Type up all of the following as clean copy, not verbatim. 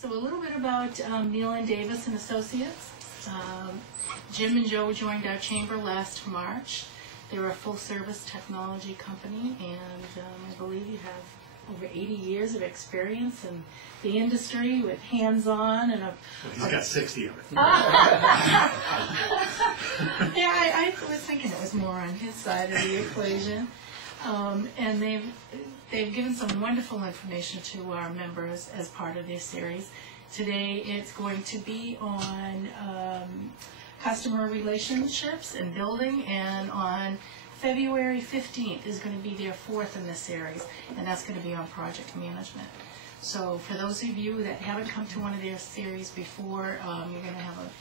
So a little bit about Nelon Davis and Associates. Jim and Joe joined our chamber last March. They're a full-service technology company, and I believe you have over 80 years of experience in the industry with hands-on and a... Well, he's got 60 of it. Yeah, I was thinking it was more on his side of the equation. And they've given some wonderful information to our members as part of this series. Today it's going to be on customer relationships and building, and on February 15th is going to be their fourth in this series, and that's going to be on project management. So for those of you that haven't come to one of their series before, you're going to have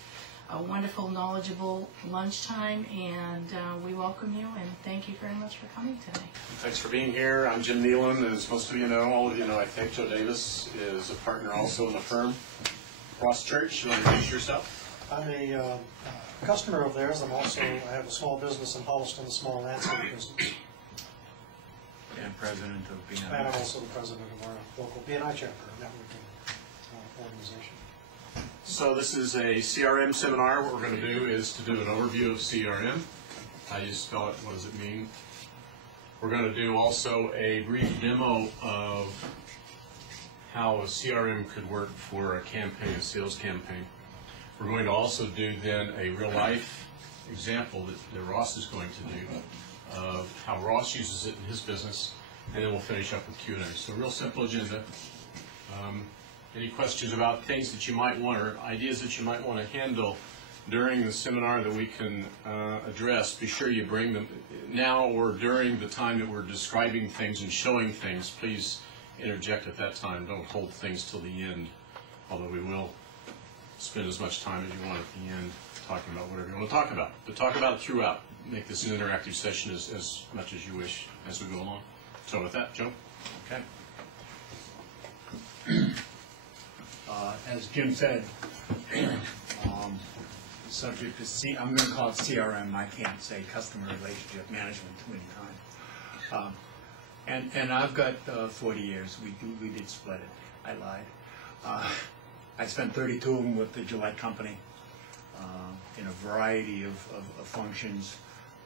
a wonderful, knowledgeable lunchtime, and we welcome you and thank you very much for coming today. Thanks for being here. I'm Jim Nelon. As most of you know, all of you know, I think Joe Davis is a partner also in the firm. Ross Church, you want to introduce yourself? I'm a customer of theirs. I have a small business in Holliston, a small landscape business. And president of BNI. And I'm also the president of our local BNI chapter, networking organization. So this is a CRM seminar. What we're going to do is to do an overview of CRM. How do you spell it? What does it mean? We're going to do also a brief demo of how a CRM could work for a campaign, a sales campaign. We're going to also do then a real-life example that Ross is going to do of how Ross uses it in his business, and then we'll finish up with Q&A. So real simple agenda. Any questions about things that you might want, or ideas that you might want to handle during the seminar that we can address, be sure you bring them now or during the time that we're describing things and showing things. Please interject at that time. Don't hold things till the end, although we will spend as much time as you want at the end talking about whatever you want to talk about. But talk about it throughout. Make this an interactive session as much as you wish as we go along. So with that, Joe? Okay. As Jim said, the subject is I'm going to call it CRM. I can't say customer relationship management too many times. And I've got 40 years. We did split it. I lied. I spent 32 of them with the Gillette Company in a variety of functions.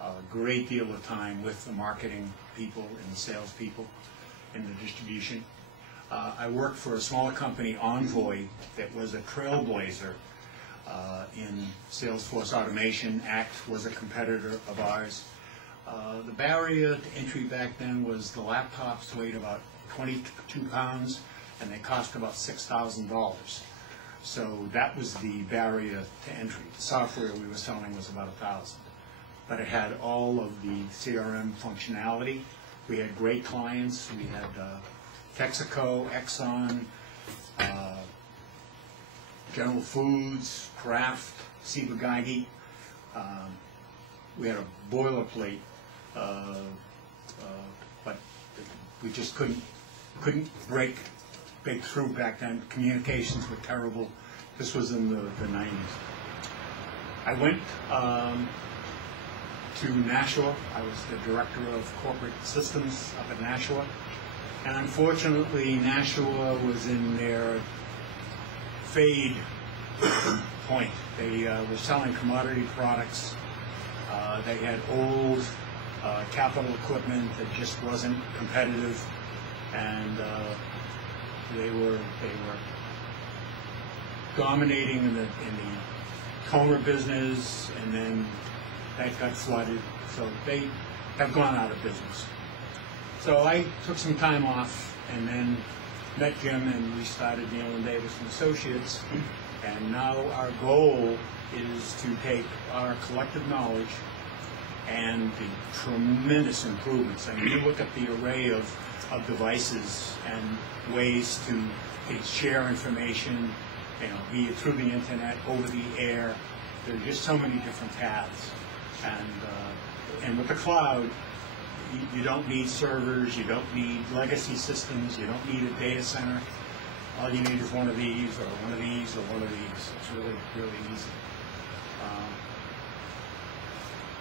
A great deal of time with the marketing people and the sales people and the distribution. I worked for a smaller company, Envoy, that was a trailblazer in Salesforce automation. ACT was a competitor of ours. The barrier to entry back then was the laptops weighed about 22 pounds and they cost about $6,000. So that was the barrier to entry. The software we were selling was about $1,000. But it had all of the CRM functionality. We had great clients. We had Texaco, Exxon, General Foods, Kraft, Ciba-Geigy. We had a boilerplate, but we just couldn't break through back then. Communications were terrible. This was in the 90s. I went to Nashua. I was the director of corporate systems up at Nashua. And unfortunately, Nashua was in their fade point. They were selling commodity products. They had old capital equipment that just wasn't competitive, and they were dominating in the toner business, and then that got flooded. So they have gone out of business. So I took some time off and then met Jim, and we started Nelon Davis and Associates. And now our goal is to take our collective knowledge and the tremendous improvements. I mean, you look at the array of devices and ways to share information, be it through the internet, over the air. There are just so many different paths. And with the cloud, you don't need servers, you don't need legacy systems, you don't need a data center. All you need is one of these, or one of these, or one of these. It's really, really easy.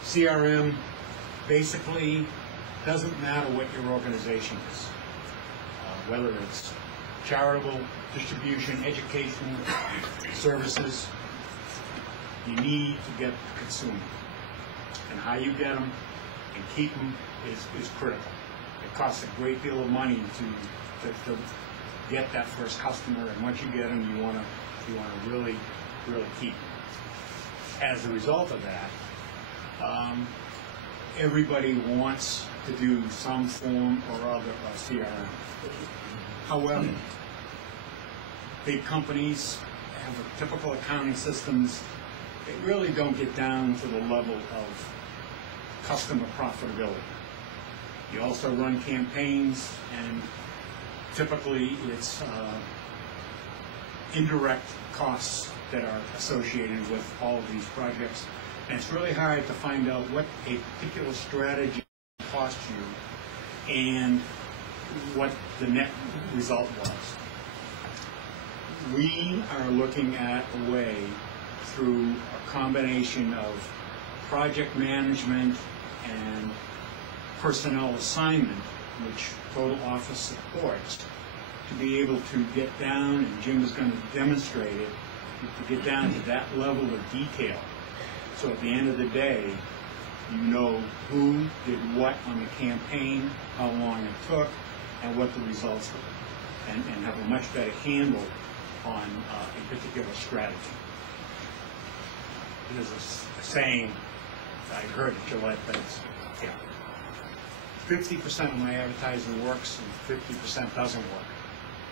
CRM basically doesn't matter what your organization is, whether it's charitable, distribution, educational services, you need to get the consumer. And how you get them and keep them is critical. It costs a great deal of money to get that first customer, and once you get them, you want to really keep them. As a result of that, everybody wants to do some form or other of CRM. However, big companies have typical accounting systems. They really don't get down to the level of customer profitability. You also run campaigns, and typically it's indirect costs that are associated with all of these projects. And it's really hard to find out what a particular strategy cost you and what the net result was. We are looking at a way through a combination of project management and personnel assignment, which total office supports, to be able to get down, and Jim is going to demonstrate it, to get down to that level of detail. So at the end of the day, you know who did what on the campaign, how long it took, and what the results were, and have a much better handle on a particular strategy. There's a saying I heard at Gillette, but it's, 50% of my advertising works and 50% doesn't work.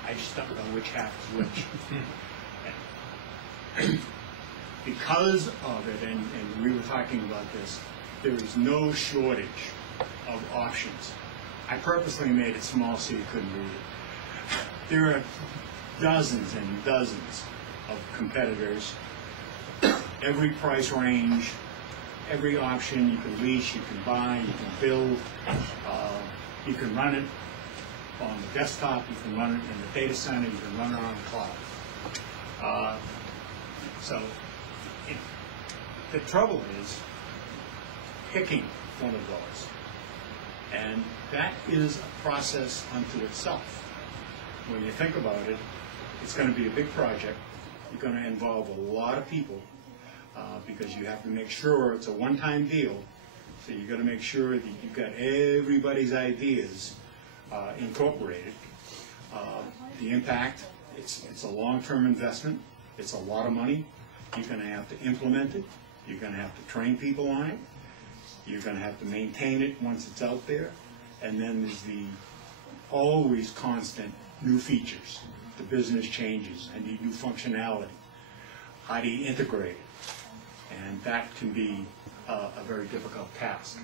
I just don't know which half is which. Because of it, and we were talking about this, there is no shortage of options. I purposely made it small so you couldn't read it. There are dozens and dozens of competitors, every price range, every option. You can lease, you can buy, you can build, you can run it on the desktop, you can run it in the data center, you can run it on the cloud. The trouble is picking one of those. And that is a process unto itself. When you think about it, it's going to be a big project. You're going to involve a lot of people because you have to make sure it's a one-time deal. So you've got to make sure that you've got everybody's ideas incorporated. The impact, it's a long-term investment. It's a lot of money. You're going to have to implement it. You're going to have to train people on it. You're going to have to maintain it once it's out there. And then there's the always constant new features. The business changes and the new functionality. How do you integrate it? And that can be a very difficult task.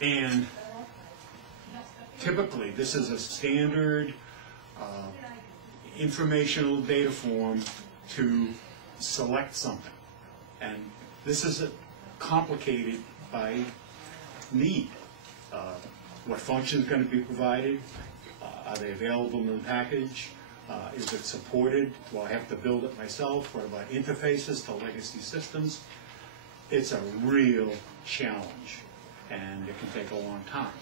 And typically, this is a standard informational data form to select something. And this is complicated by need. What function is going to be provided? Are they available in the package? Is it supported? Do I have to build it myself? What about interfaces to legacy systems? It's a real challenge, and it can take a long time.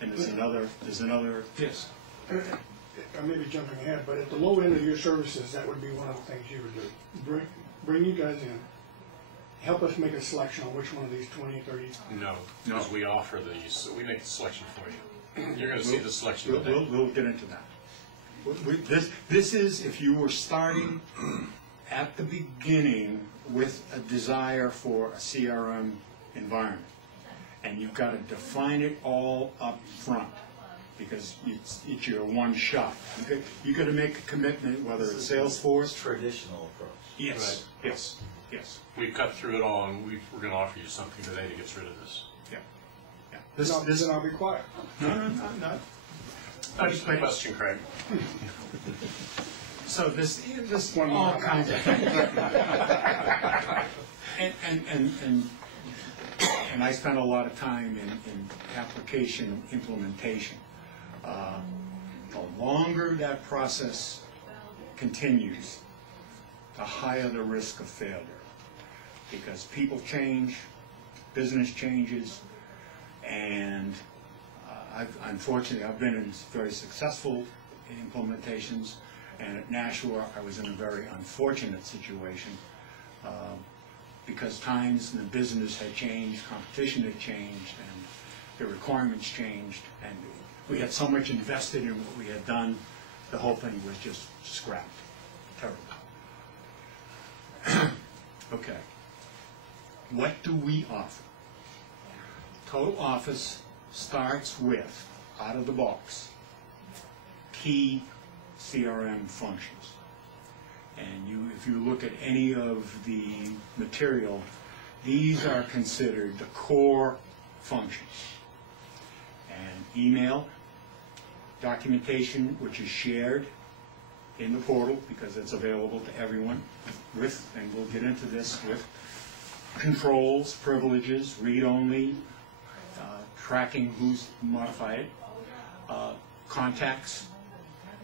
And there's another, yes. I may be jumping ahead, but at the low end of your services, that would be one of the things you would do. Bring you guys in, help us make a selection on which one of these 20, 30. No, because we offer these, so we make the selection for you. You're going to see the selection today. We'll get into that. This is if you were starting at the beginning with a desire for a CRM environment, and you've got to define it all up front because it's your one shot. You've got to make a commitment, whether it's Salesforce. Traditional approach. Yes, right. yes. We've cut through it all, and we're going to offer you something today to get rid of this. Yeah. Then I'll be quiet. No. That's the question, Craig. So this One all more. kinds of things. and I spent a lot of time in application implementation. The longer that process continues, the higher the risk of failure. Because people change, business changes, and unfortunately I've been very successful implementations, and at Nashua I was in a very unfortunate situation because times in the business had changed, competition had changed, and the requirements changed, and we had so much invested in what we had done, the whole thing was just scrapped. Terrible. Okay. What do we offer? Total Office starts with, out of the box, key CRM functions. And if you look at any of the material, these are considered the core functions. And email, documentation which is shared in the portal because it's available to everyone with, and we'll get into this, with controls, privileges, read-only, tracking who's modified, contacts,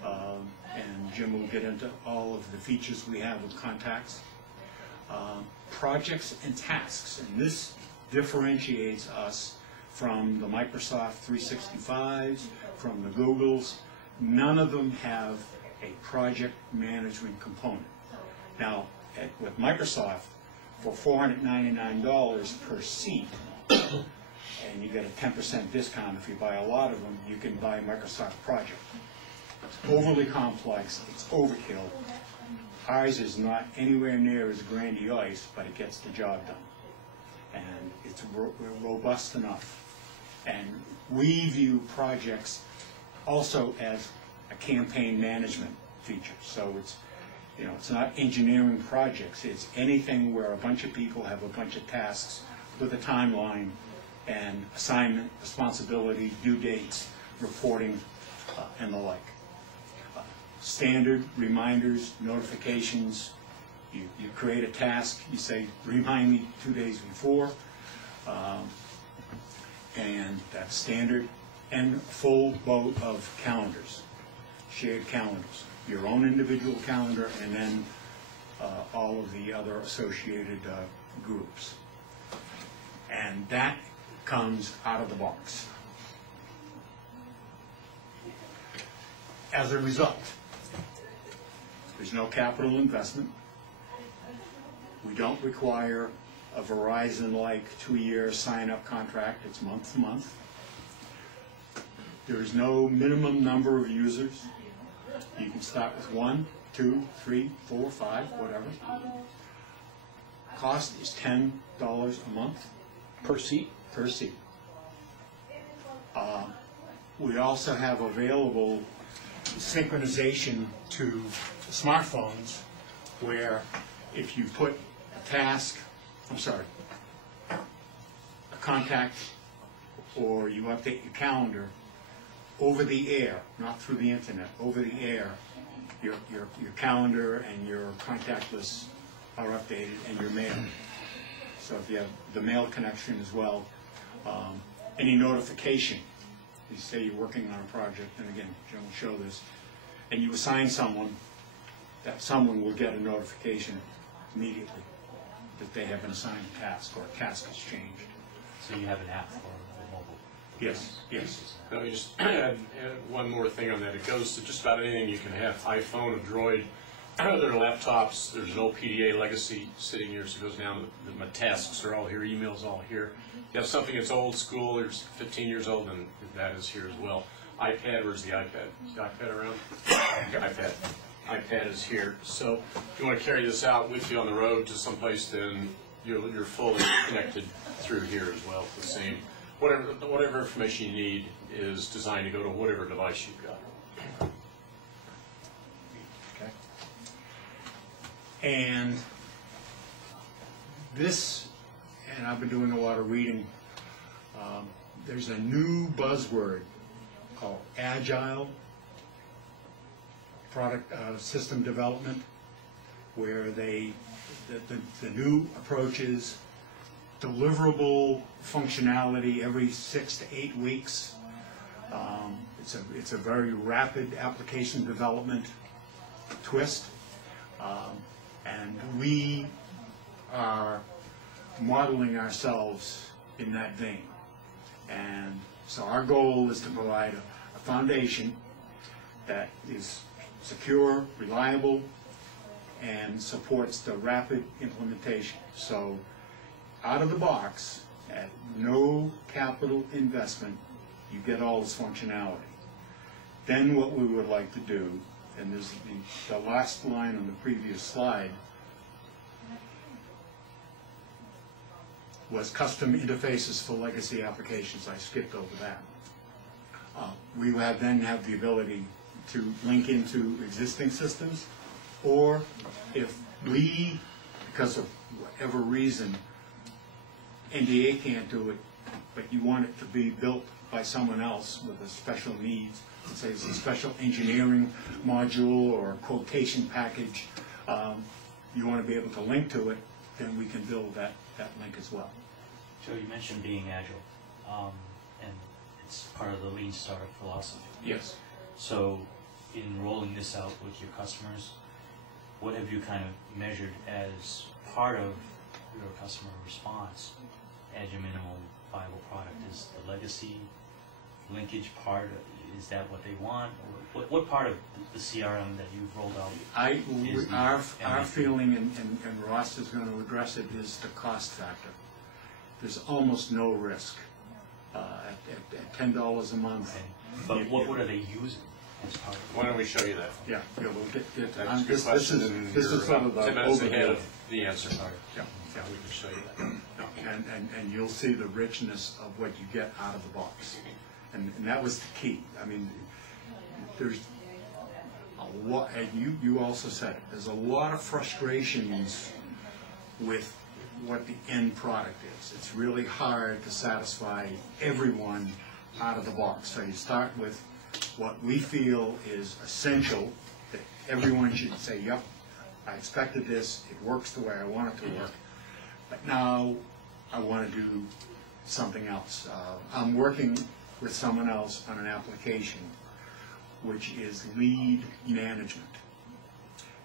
and Jim will get into all of the features we have with contacts, projects and tasks, and this differentiates us from the Microsoft 365s, from the Googles. None of them have a project management component. Now, with Microsoft, for $499 per seat, and you get a 10% discount if you buy a lot of them, you can buy Microsoft Project. It's overly complex, it's overkill. Ours is not anywhere near as grandiose, but it gets the job done. And it's robust enough. And we view projects also as a campaign management feature. So it's, it's not engineering projects. It's anything where a bunch of people have a bunch of tasks with a timeline and assignment, responsibility, due dates, reporting, and the like. Standard reminders, notifications. You create a task. You say, remind me 2 days before. And that's standard. And full boat of calendars, shared calendars. Your own individual calendar, and then all of the other associated groups. And that comes out of the box. As a result, there's no capital investment. We don't require a Verizon-like 2-year sign-up contract. It's month to month. There is no minimum number of users. You can start with 1, 2, 3, 4, 5, whatever. Cost is $10 a month. Per seat? Per seat. We also have available synchronization to smartphones, where if you put a task, a contact, or you update your calendar over the air, not through the internet, over the air, your calendar and your contact lists are updated, and your mail. So if you have the mail connection as well, any notification, you say you're working on a project, and again, Jim will show this, and you assign someone, that someone will get a notification immediately that they have an assigned task, or a task has changed. So you have an app for the mobile? Yes, yes. Let me just add one more thing on that. It goes to just about anything you can have, iPhone, Android, other laptops. There's an old PDA legacy sitting here, so it goes down. My tasks are all here, emails all here. If you have something that's old school, there's 15 years old, then that is here as well. iPad, where's the iPad? Is the iPad around? iPad. iPad is here. So if you want to carry this out with you on the road to someplace, then you're fully connected through here as well. The same, whatever information you need is designed to go to whatever device you've got. Okay. And this, and I've been doing a lot of reading, there's a new buzzword called Agile product system development, where the new approach is deliverable functionality every 6 to 8 weeks. It's a very rapid application development twist, and we are modeling ourselves in that vein. And so our goal is to provide a foundation that is secure, reliable, and supports the rapid implementation. So out of the box, at no capital investment, you get all this functionality. Then what we would like to do, and this is the last line on the previous slide, was custom interfaces for legacy applications. I skipped over that. We then have the ability to link into existing systems, or if we, because of whatever reason, NDA can't do it, but you want it to be built by someone else with a special needs, say it's a special engineering module or a quotation package, you want to be able to link to it, then we can build that link as well. Joe, you mentioned being agile, and it's part of the Lean Startup philosophy. Yes. So in rolling this out with your customers, what have you kind of measured as part of your customer response as your minimum viable product? Is the legacy linkage part, is that what they want? Or what part of the CRM that you've rolled out? Our feeling, and Ross is going to address it, is the cost factor. There's almost no risk at $10 a month. Okay. But what are they using as part of it? Why don't we show you that? Yeah, we'll get That's a good question, and this is you're sort of about the 10 minutes ahead overview. of the answer. Yeah. We can show you that. And you'll see the richness of what you get out of the box. And that was the key. I mean, there's a lot, and you also said it, there's a lot of frustrations with what the end product is. It's really hard to satisfy everyone out of the box. So you start with what we feel is essential, that everyone should say, yep, I expected this, it works the way I want it to work, but now I want to do something else. I'm working with someone else on an application which is lead management.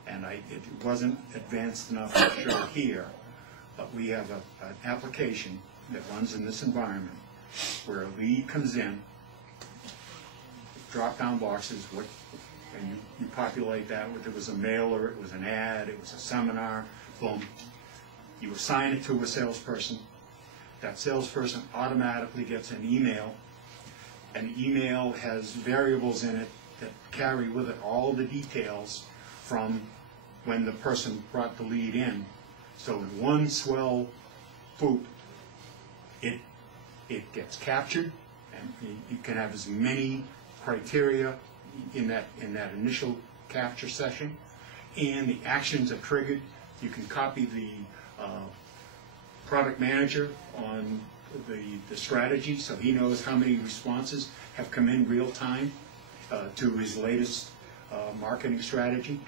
And it wasn't advanced enough to show here, but we have an application that runs in this environment where a lead comes in, drop-down boxes, and you populate that. It was a mailer, it was an ad, it was a seminar, boom. You assign it to a salesperson. That salesperson automatically gets an email. An email has variables in it that carry with it all the details from when the person brought the lead in. So in one swell swoop, it gets captured, and you can have as many criteria in that initial capture session, and the actions are triggered. You can copy the product manager on the strategy, so he knows how many responses have come in real time to his latest marketing strategy,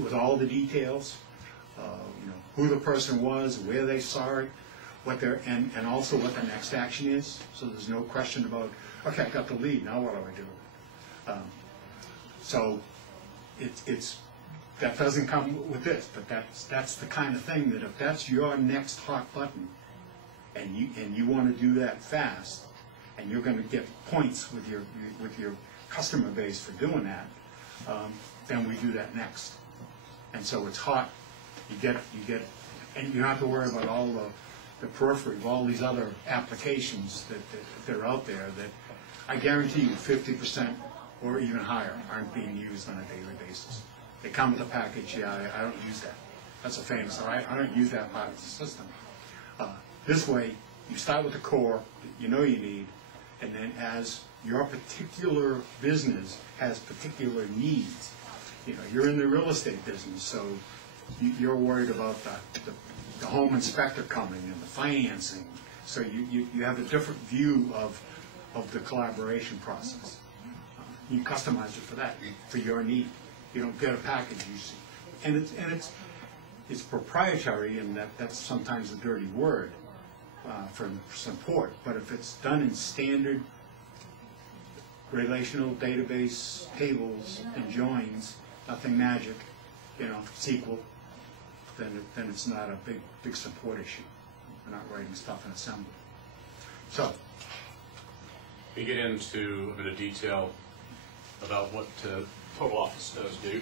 with all the details, who the person was, where they saw it, and also what the next action is. So there's no question about, okay, I got the lead, now what do I do? So that doesn't come with this, but that's the kind of thing that if that's your next hot button, and you want to do that fast, and you're going to get points with your customer base for doing that, then we do that next. And so it's hot, you get it, and you don't have to worry about all the periphery of all these other applications that are out there that I guarantee you 50% or even higher aren't being used on a daily basis. They come with a package, yeah, I don't use that. That's a famous, I don't use that part of the system. This way, you start with the core that you know you need, and then as your particular business has particular needs, you're in the real estate business, so you're worried about the home inspector coming and the financing, so you have a different view of the collaboration process. You customize it for that, for your need. You don't get a package, you see. And it's proprietary, and that's sometimes a dirty word for support, but if it's done in standard relational database tables and joins, nothing magic, SQL, then it's not a big support issue. We're not writing stuff in assembly. So we get into a bit of detail. about what Total Office does do.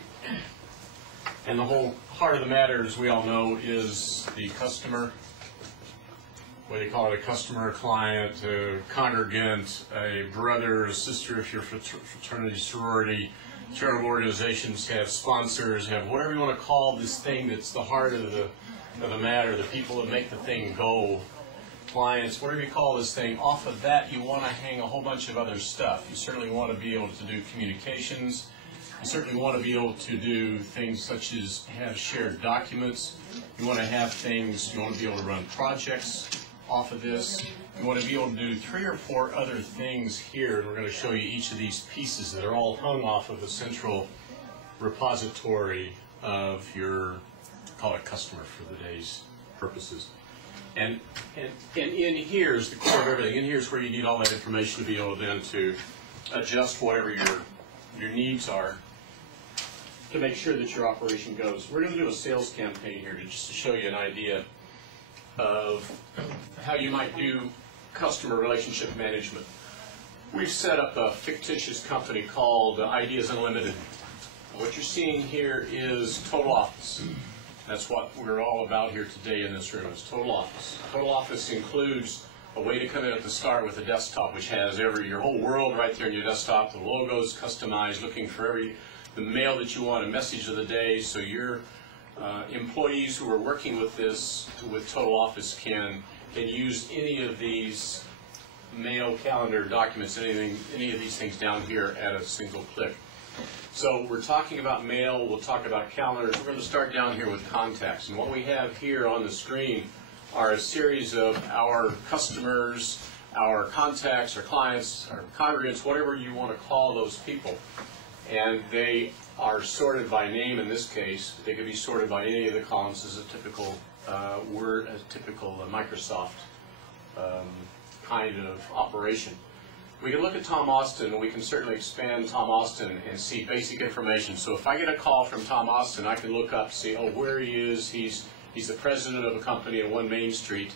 And the whole heart of the matter, as we all know, is the customer. Whether you call it a customer, a client, a congregant, a brother, a sister, if you're fraternity, sorority, charitable organizations have sponsors, have whatever you want to call this thing that's the heart of the matter, the people that make the thing go, clients, whatever you call this thing. Off of that, you want to hang a whole bunch of other stuff. You certainly want to be able to do communications. You certainly want to be able to do things such as have shared documents. You want to have things, you want to be able to run projects off of this. You want to be able to do 3 or 4 other things here, and we're going to show you each of these pieces that are all hung off of a central repository of your, call it customer for the day's purposes. And in here is the core of everything. In here is where you need all that information to be able then to adjust whatever your needs are to make sure that your operation goes. We're going to do a sales campaign here just to show you an idea of how you might do customer relationship management. We've set up a fictitious company called Ideas Unlimited. What you're seeing here is Total Office. That's what we're all about here today in this room, is Total Office. Total Office includes a way to come in at the start with a desktop, which has your whole world right there in your desktop, the logos customized, looking for the mail that you want, a message of the day, so your employees who are working with this, with Total Office, can use any of these mail, calendar, documents, any of these things down here at a single click. So we're talking about mail, we'll talk about calendars. We're going to start down here with contacts. And what we have here on the screen are a series of our customers, our contacts, our clients, our congregants, whatever you want to call those people. And they are sorted by name in this case. They could be sorted by any of the columns. This is a typical Microsoft kind of operation. We can look at Tom Austin, and we can certainly expand Tom Austin and see basic information. So if I get a call from Tom Austin, I can look up, see, oh, where he is. He's the president of a company on 1 Main Street,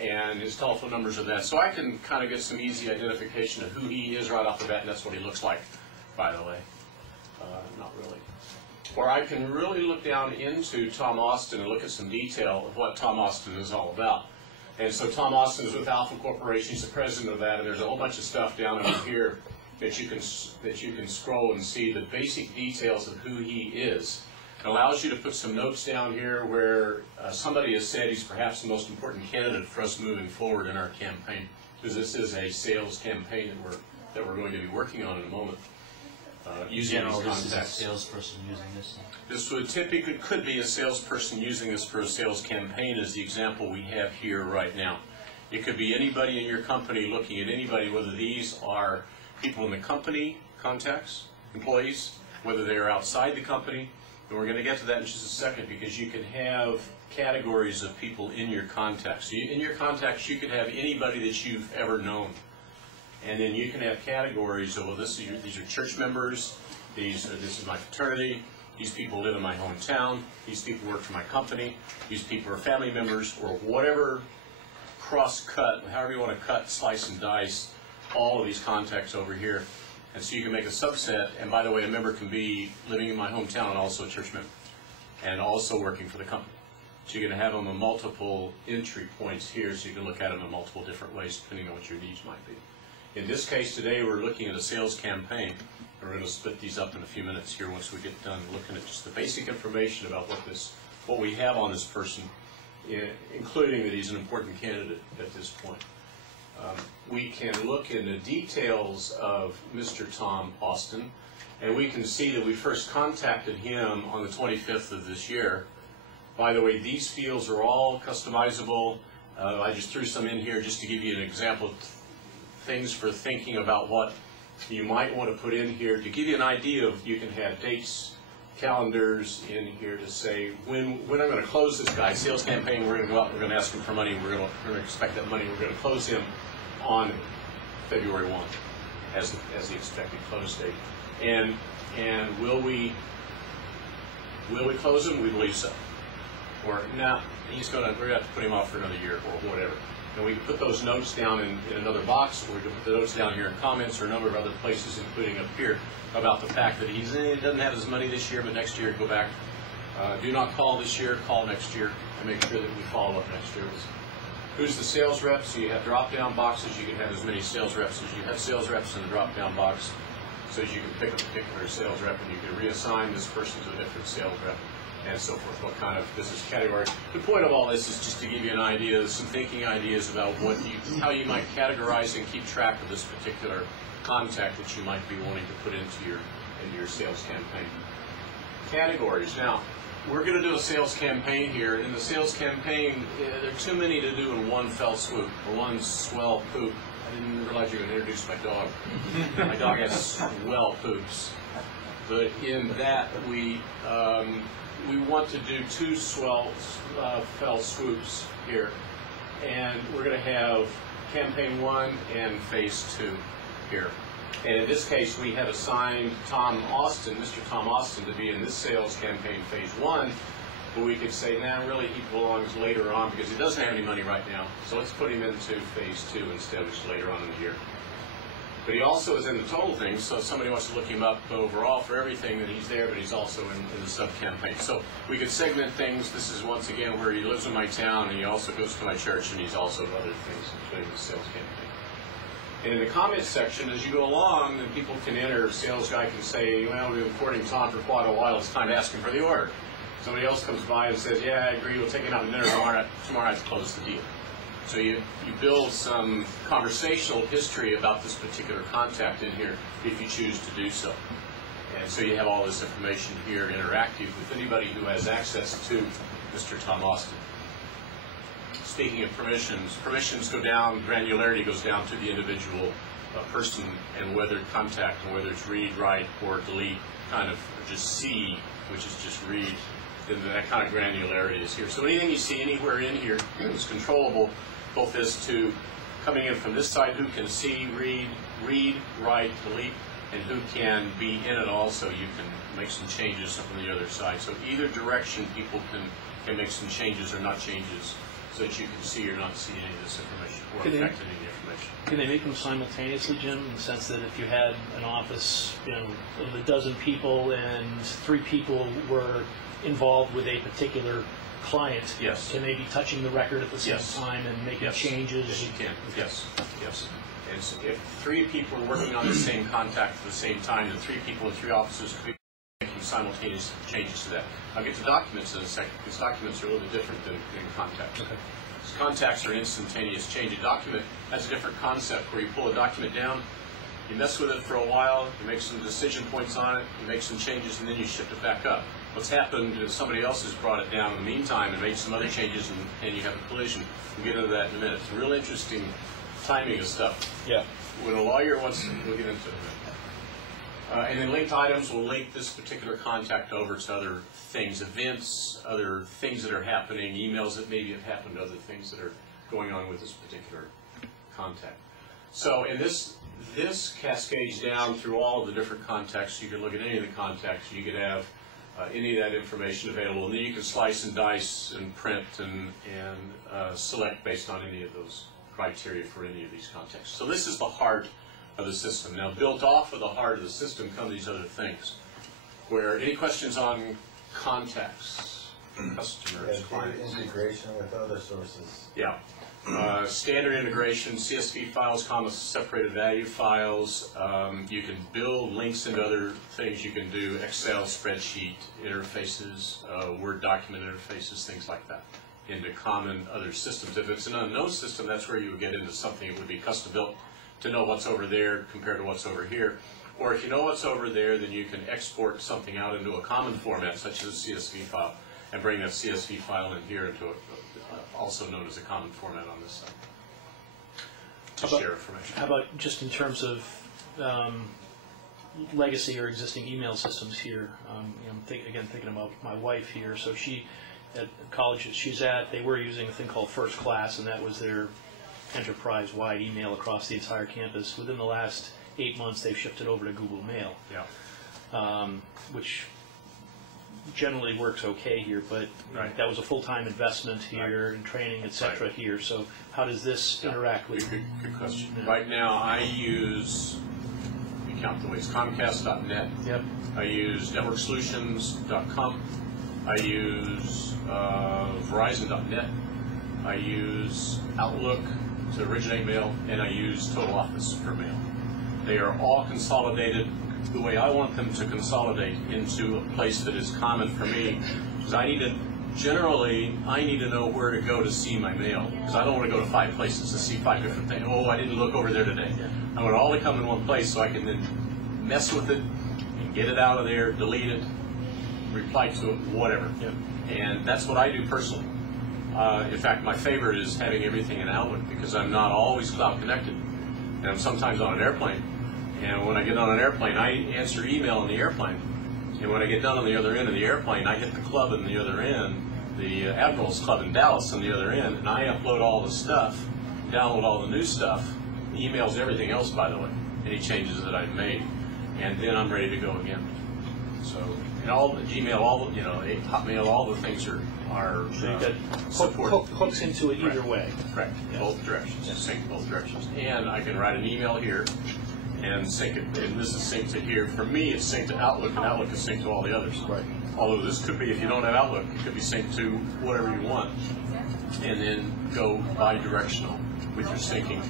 and his telephone numbers are that. So I can kind of get some easy identification of who he is right off the bat, and that's what he looks like, by the way. Not really. Or I can really look down into Tom Austin and look at some detail of what Tom Austin is all about. And so Tom Austin is with Alpha Corporation. He's the president of that, and there's a whole bunch of stuff down over here that you can scroll and see the basic details of who he is. It allows you to put some notes down here where somebody has said he's perhaps the most important candidate for us moving forward in our campaign, because this is a sales campaign that we're going to be working on in a moment. Using these contacts. This is a salesperson using this. This could be a salesperson using this for a sales campaign, as the example we have here right now. It could be anybody in your company looking at anybody, whether these are people in the company, contacts, employees, whether they're outside the company. And we're going to get to that in just a second, because you can have categories of people in your contacts. So in your contacts, you could have anybody that you've ever known. And then you can have categories of, well, these are church members, this is my fraternity, these people live in my hometown, these people work for my company, these people are family members, or whatever cross-cut, however you want to cut, slice, and dice all of these contacts over here. And so you can make a subset, and by the way, a member can be living in my hometown and also a church member, and also working for the company. So you're going to have them in multiple entry points here, so you can look at them in multiple different ways, depending on what your needs might be. In this case today, we're looking at a sales campaign. We're going to split these up in a few minutes here once we get done looking at just the basic information about what we have on this person, including that he's an important candidate at this point. We can look in the details of Mr. Tom Austin, and we can see that we first contacted him on the 25th of this year. By the way, these fields are all customizable. I just threw some in here just to give you an example of things for thinking about what you might want to put in here to give you an idea of, you can have dates, calendars in here to say when I'm going to close this guy. Sales campaign, we're going to go out, we're going to ask him for money, we're going to expect that money, we're going to close him on February 1 as the expected close date. And will we close him? We believe so. Or no, we're going to have to put him off for another year or whatever. And we can put those notes down in another box, or we can put the notes down here in comments or a number of other places, including up here, about the fact that he doesn't have his money this year, but next year go back. Do not call this year, call next year, and make sure that we follow up next year. Who's the sales rep? So you have drop-down boxes. You can have as many sales reps as you have sales reps in the drop-down box, so as you can pick a particular sales rep and you can reassign this person to a different sales rep, and so forth, what kind of business category. The point of all this is just to give you an idea, some thinking ideas about how you might categorize and keep track of this particular contact that you might be wanting to put into your sales campaign. Categories. Now, we're going to do a sales campaign here. In the sales campaign, there are too many to do in one fell swoop, or one swell poop. I didn't realize you were going to introduce my dog. My dog has swell poops. But in that, we want to do two swell fell swoops here. And we're going to have campaign 1 and phase 2 here. And in this case, we have assigned Tom Austin, Mr. Tom Austin, to be in this sales campaign phase 1. But we could say, nah, really he belongs later on because he doesn't have any money right now. So let's put him into phase 2 instead, which is later on in the year. But he also is in the total thing, so if somebody wants to look him up overall for everything, then he's there, but he's also in the sub-campaign. So we could segment things. This is, once again, where he lives in my town, and he also goes to my church, and he's also other things, including the sales campaign. And in the comments section, as you go along, then people can enter. A sales guy can say, well, we've been courting Tom for quite a while. It's time to ask him for the order. Somebody else comes by and says, yeah, I agree. We'll take him out to dinner tomorrow night to close the deal. So you build some conversational history about this particular contact in here if you choose to do so. And so you have all this information here interactive with anybody who has access to Mr. Tom Austin. Speaking of permissions, permissions go down, granularity goes down to the individual person and whether contact, and whether it's read, write, or delete, kind of, or just see, which is just read, then that kind of granularity is here. So anything you see anywhere in here is controllable, both as to coming in from this side, who can see, read, write, delete, and who can be in it also. You can make some changes from the other side. So either direction people can make some changes or not changes, so that you can see or not see any of this information, or affect any of the information. Can they make them simultaneously, Jim, in the sense that if you had an office, of a dozen people and 3 people were involved with a particular client, yes, can they be touching the record at the same yes, time and making changes? Yes, you can. Yes, yes. And so if 3 people are working on the same contact at the same time, then 3 people in 3 offices could be making simultaneous changes to that. I'll get to documents in a second, because documents are a little bit different than contacts. Okay. So contacts are instantaneous change. A document has a different concept, where you pull a document down, you mess with it for a while, you make some decision points on it, you make some changes, and then you shift it back up. What's happened is somebody else has brought it down in the meantime and made some other changes, and you have a collision. We'll get into that in a minute. It's a real interesting timing of stuff. Yeah. When a lawyer wants to, we'll get into it. And then linked items will link this particular contact over to other things, events, other things that are happening, emails that maybe have happened, other things that are going on with this particular contact. So, and this cascades down through all of the different contacts. You can look at any of the contacts. You could have any of that information available, and then you can slice and dice and print and select based on any of those criteria for any of these contacts. So this is the heart of the system. Now, built off of the heart of the system come these other things. Where any questions on contacts, customers, clients? Integration with other sources. Yeah. Standard integration, CSV files, comma, separated value files. You can build links into other things. You can do Excel, spreadsheet interfaces, Word document interfaces, things like that, into common other systems. If it's an unknown system, that's where you would get into something that would be custom built to know what's over there compared to what's over here. Or if you know what's over there, then you can export something out into a common format, such as a CSV file, and bring that CSV file in here into also known as a common format on this side to share information. How about just in terms of legacy or existing email systems here? I'm thinking about my wife here. So she, at college she's at, they were using a thing called First Class, and that was their enterprise-wide email across the entire campus. Within the last 8 months, they've shifted over to Google Mail, Yeah. Which generally works okay here, but Right. that was a full-time investment here and training, et cetera, Right. here. So how does this interact with? Good question. Yeah. Right now, I use, you count the ways, Comcast.net. Yep. I use NetworkSolutions.com. I use Verizon.net. I use Outlook to originate mail, and I use Total Office for mail. They are all consolidated the way I want them to consolidate into a place that is common for me, because I need to know where to go to see my mail, because I don't want to go to 5 places to see 5 different things. Oh, I didn't look over there today. I want it all to come in one place so I can then mess with it and get it out of there, delete it, reply to it, whatever. And that's what I do personally. In fact, my favorite is having everything in Outlook, because I'm not always cloud connected, and I'm sometimes on an airplane. And when I get on an airplane, I answer email on the airplane. And when I get done on the other end of the airplane, I hit the club on the other end, the Admirals Club in Dallas on the other end, and I upload all the stuff, download all the new stuff, emails everything else, by the way, any changes that I've made, and then I'm ready to go again. So, and all the Gmail, all the, Hotmail, all the things are So you've got supported. hooks into it either Correct. way. Correct. Yeah. Both directions. Sync both directions. And I can write an email here and sync it. And this is synced to here. For me, it's synced to Outlook, and Outlook is synced to all the others. Right. Although this could be, if you don't have Outlook, it could be synced to whatever you want. And then go bi-directional with your syncing.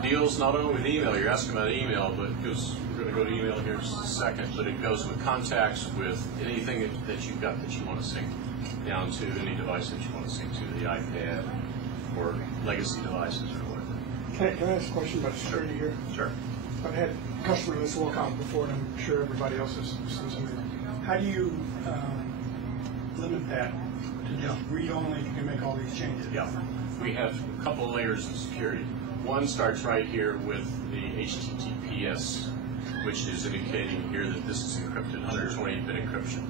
Deals not only with email, you're asking about email, but because we're going to go to email here in a second, but it goes with contacts, with anything that you've got that you want to sync down to any device that you want to sync to, the iPad or legacy devices or whatever. Can I ask a question about security here? Sure. I've had customer lists walk out before, and I'm sure everybody else has seen something. How do you limit that to just read-only, you can make all these changes? Yeah. We have a couple of layers of security. One starts right here with the HTTPS, which is indicating here that this is encrypted, 128-bit encryption.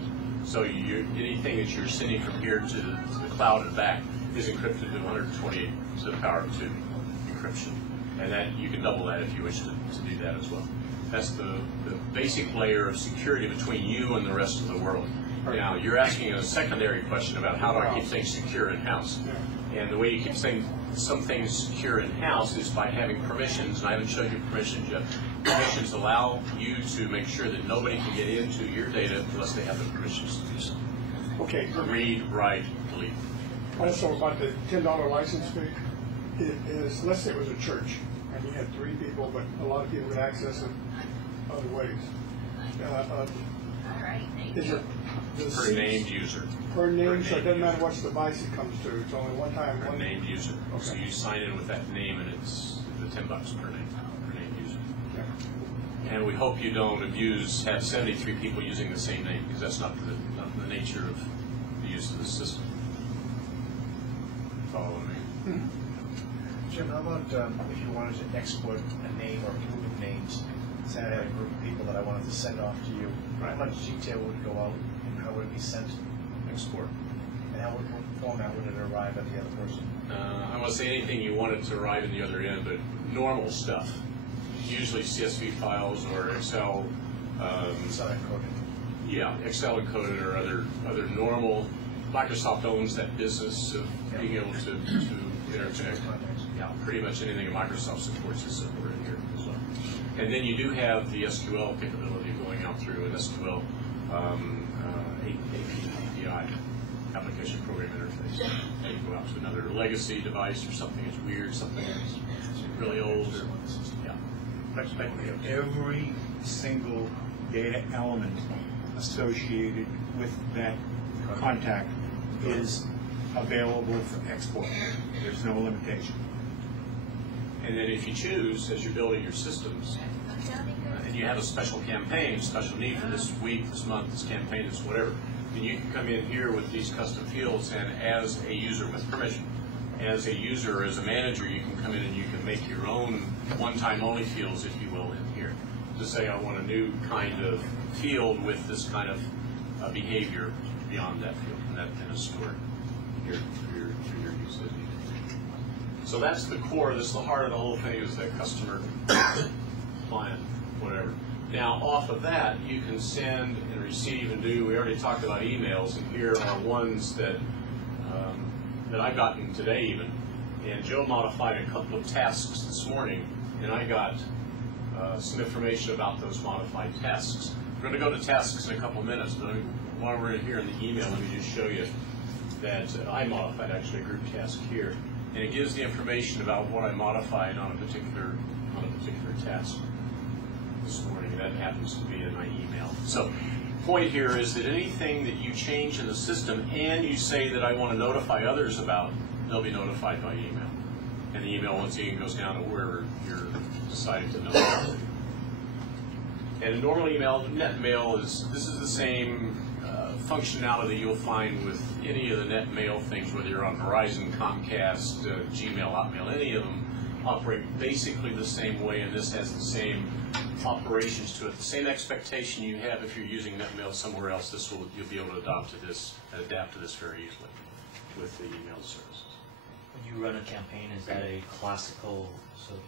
So anything that you're sending from here to the cloud and back is encrypted to 128 to the power of 2 encryption. And that you can double that if you wish to do that as well. That's the basic layer of security between you and the rest of the world. Now, you're asking a secondary question about how do I keep things secure in-house. And the way you keep some things secure in-house is by having permissions, and I haven't showed you permissions yet. Permissions allow you to make sure that nobody can get into your data unless they have the permissions to do so. Okay. Read, write, delete. Also about the $10 license fee, it is, let's say it was a church, and you had 3 people, but a lot of people could access it other ways. Is it the Per seats- named user. Per name, Per so it named doesn't matter user. which device it comes to, it's only one time. Per one named user. So Okay. you sign in with that name, and it's the $10 per named user. Yeah. And we hope you don't have 73 people using the same name, because that's not the nature of the use of the system. Follow me? Jim, how about if you wanted to export a name or a group of names? Say I had a group of people that I wanted to send off to you. How much detail would go out, and how would it be sent? Export. And what format would it arrive at the other person? I want to say anything you want it to arrive in the other end, but normal stuff. Usually CSV files or Excel. Inside encoded. Yeah, Excel encoded or other normal. Microsoft owns that business of being able to interconnect. Yeah, pretty much anything that Microsoft supports is supported here as well. And then you do have the SQL capability going out through an SQL API, application program interface. And you go out to another legacy device or something that's weird, something that's really old. Or, yeah. Every single data element associated with that contact is available for export. There's no limitation. And then if you choose, as you're building your systems, and you have a special campaign, special need for this week, this month, this campaign, this whatever, then you can come in here with these custom fields, and as a user with permission, as a user or as a manager, you can come in and you can make your own one-time only fields, if you will, in here. To say I want a new kind of field with this kind of behavior beyond that field, and that then is stored here for your use as needed. So that's the core, that's the heart of the whole thing, is that customer, client, whatever. Now, off of that, you can send and receive and do, we already talked about emails, and here are ones that I've gotten today even. And Joe modified a couple of tasks this morning, and I got some information about those modified tasks. We're going to go to tasks in a couple of minutes, but while we're here in the email, let me just show you that I modified actually a group task here. And it gives the information about what I modified on a particular task this morning. That happens to be in my email. So point here is that anything that you change in the system and you say that I want to notify others about, they'll be notified by email. And the email, once again, goes down to wherever you're deciding to notify. And a normal email, net mail, this is the same functionality you'll find with any of the net mail things, whether you're on Verizon, Comcast, Gmail, Hotmail, any of them operate basically the same way, and this has the same operations to it. The same expectation you have if you're using NetMail somewhere else, you'll be able to adapt to this very easily with the email services. When you run a campaign, is that a classical sort of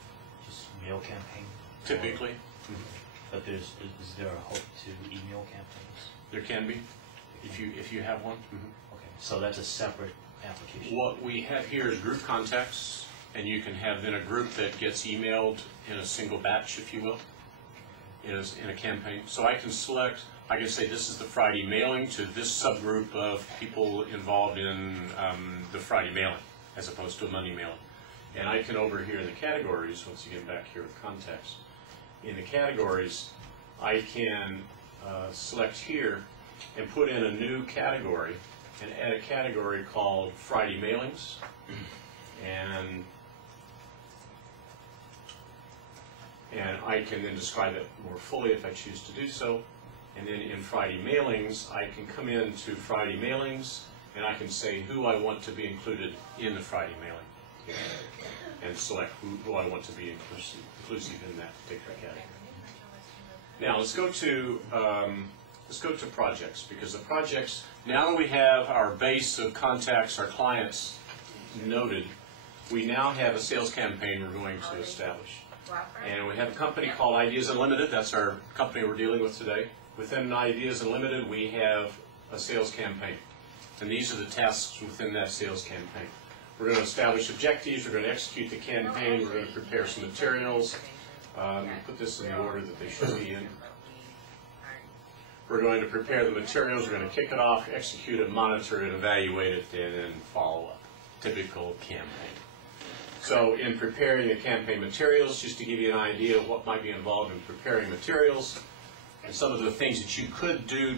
just mail campaign? Typically. But is there a hook to email campaigns? There can be, if you have one. Okay, so that's a separate application. What we have here is group contacts, and you can have then a group that gets emailed in a single batch, if you will, in a campaign. So I can select, I can say this is the Friday mailing to this subgroup of people involved in the Friday mailing, as opposed to a Monday mailing. And I can, over here in the categories, once again back here with contacts, in the categories, I can select here and put in a new category and add a category called Friday mailings. And I can then describe it more fully if I choose to do so. And then in Friday mailings, I can come into Friday mailings and I can say who I want to be included in the Friday mailing and select who I want to be inclusive in that particular category. Now let's go to projects, because the projects, now that we have our base of contacts, our clients noted, we now have a sales campaign we're going to establish. And we have a company called Ideas Unlimited. That's our company we're dealing with today. Within Ideas Unlimited, we have a sales campaign. And these are the tasks within that sales campaign. We're going to establish objectives. We're going to execute the campaign. We're going to prepare some materials. Put this in the order that they should be in. We're going to prepare the materials. We're going to kick it off, execute it, monitor it, evaluate it, and then follow up. Typical campaign. So in preparing the campaign materials, just to give you an idea of what might be involved in preparing materials, and some of the things that you could do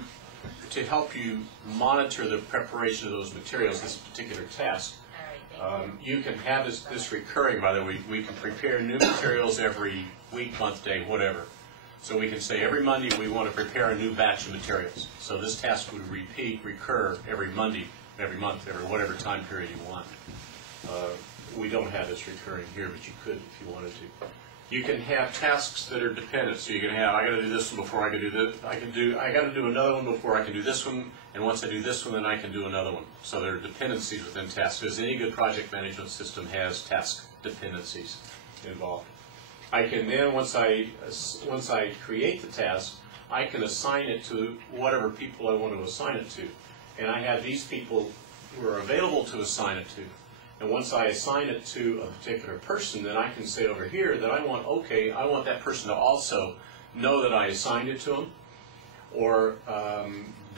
to help you monitor the preparation of those materials, this particular task. You can have this recurring, by the way. We can prepare new materials every week, month, day, whatever. So we can say every Monday we want to prepare a new batch of materials. So this task would recur every Monday, every month, every whatever time period you want. We don't have this recurring here, but you could if you wanted to. You can have tasks that are dependent. So you can have, I got to do this one before I can do this. I got to do another one before I can do this one. And once I do this one, then I can do another one. So there are dependencies within tasks. Because any good project management system has task dependencies involved. I can then, once I create the task, I can assign it to whatever people I want to assign it to. And I have these people who are available to assign it to. And once I assign it to a particular person, then I can say over here that I want that person to also know that I assigned it to them, or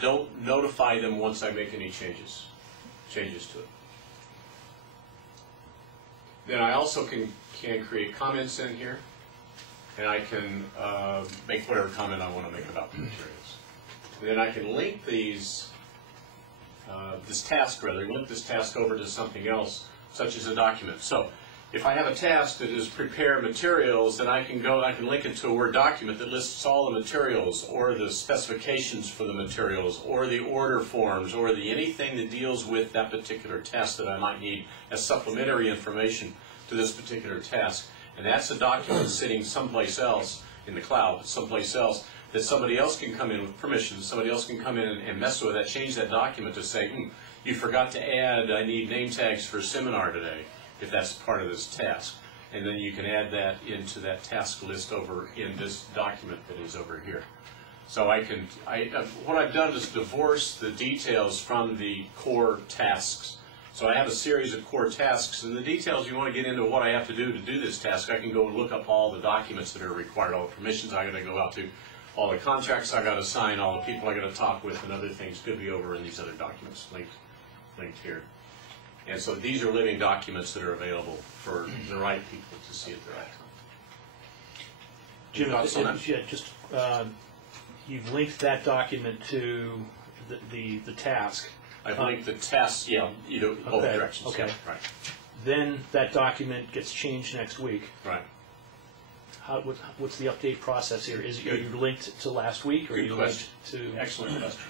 don't notify them once I make any changes to it. Then I also can create comments in here, and I can make whatever comment I want to make about the materials. And then I can link link this task over to something else, such as a document. So if I have a task that is prepare materials, then I can link it to a Word document that lists all the materials, or the specifications for the materials, or the order forms, or anything that deals with that particular task that I might need as supplementary information to this particular task. And that's a document sitting someplace else in the cloud, someplace else, that somebody else can come in with permission. Somebody else can come in and mess with that, change that document to say, you forgot to add, I need name tags for a seminar today, if that's part of this task. and then you can add that into that task list over in this document that is over here. So what I've done is divorce the details from the core tasks. So I have a series of core tasks, and the details, you want to get into what I have to do this task, I can go and look up all the documents that are required, all the permissions I got to go out to, all the contracts I got to sign, all the people I got to talk with, and other things could be over in these other documents linked here. And so these are living documents that are available for the right people to see at the right time. Jim, Thoughts on that? yeah, just you've linked that document to the task. I've linked the tests, yeah, both Okay, directions. okay. Right. Then that document gets changed next week. Right. What's the update process here? Are you linked to last week, or are Good you question. linked to? Excellent question.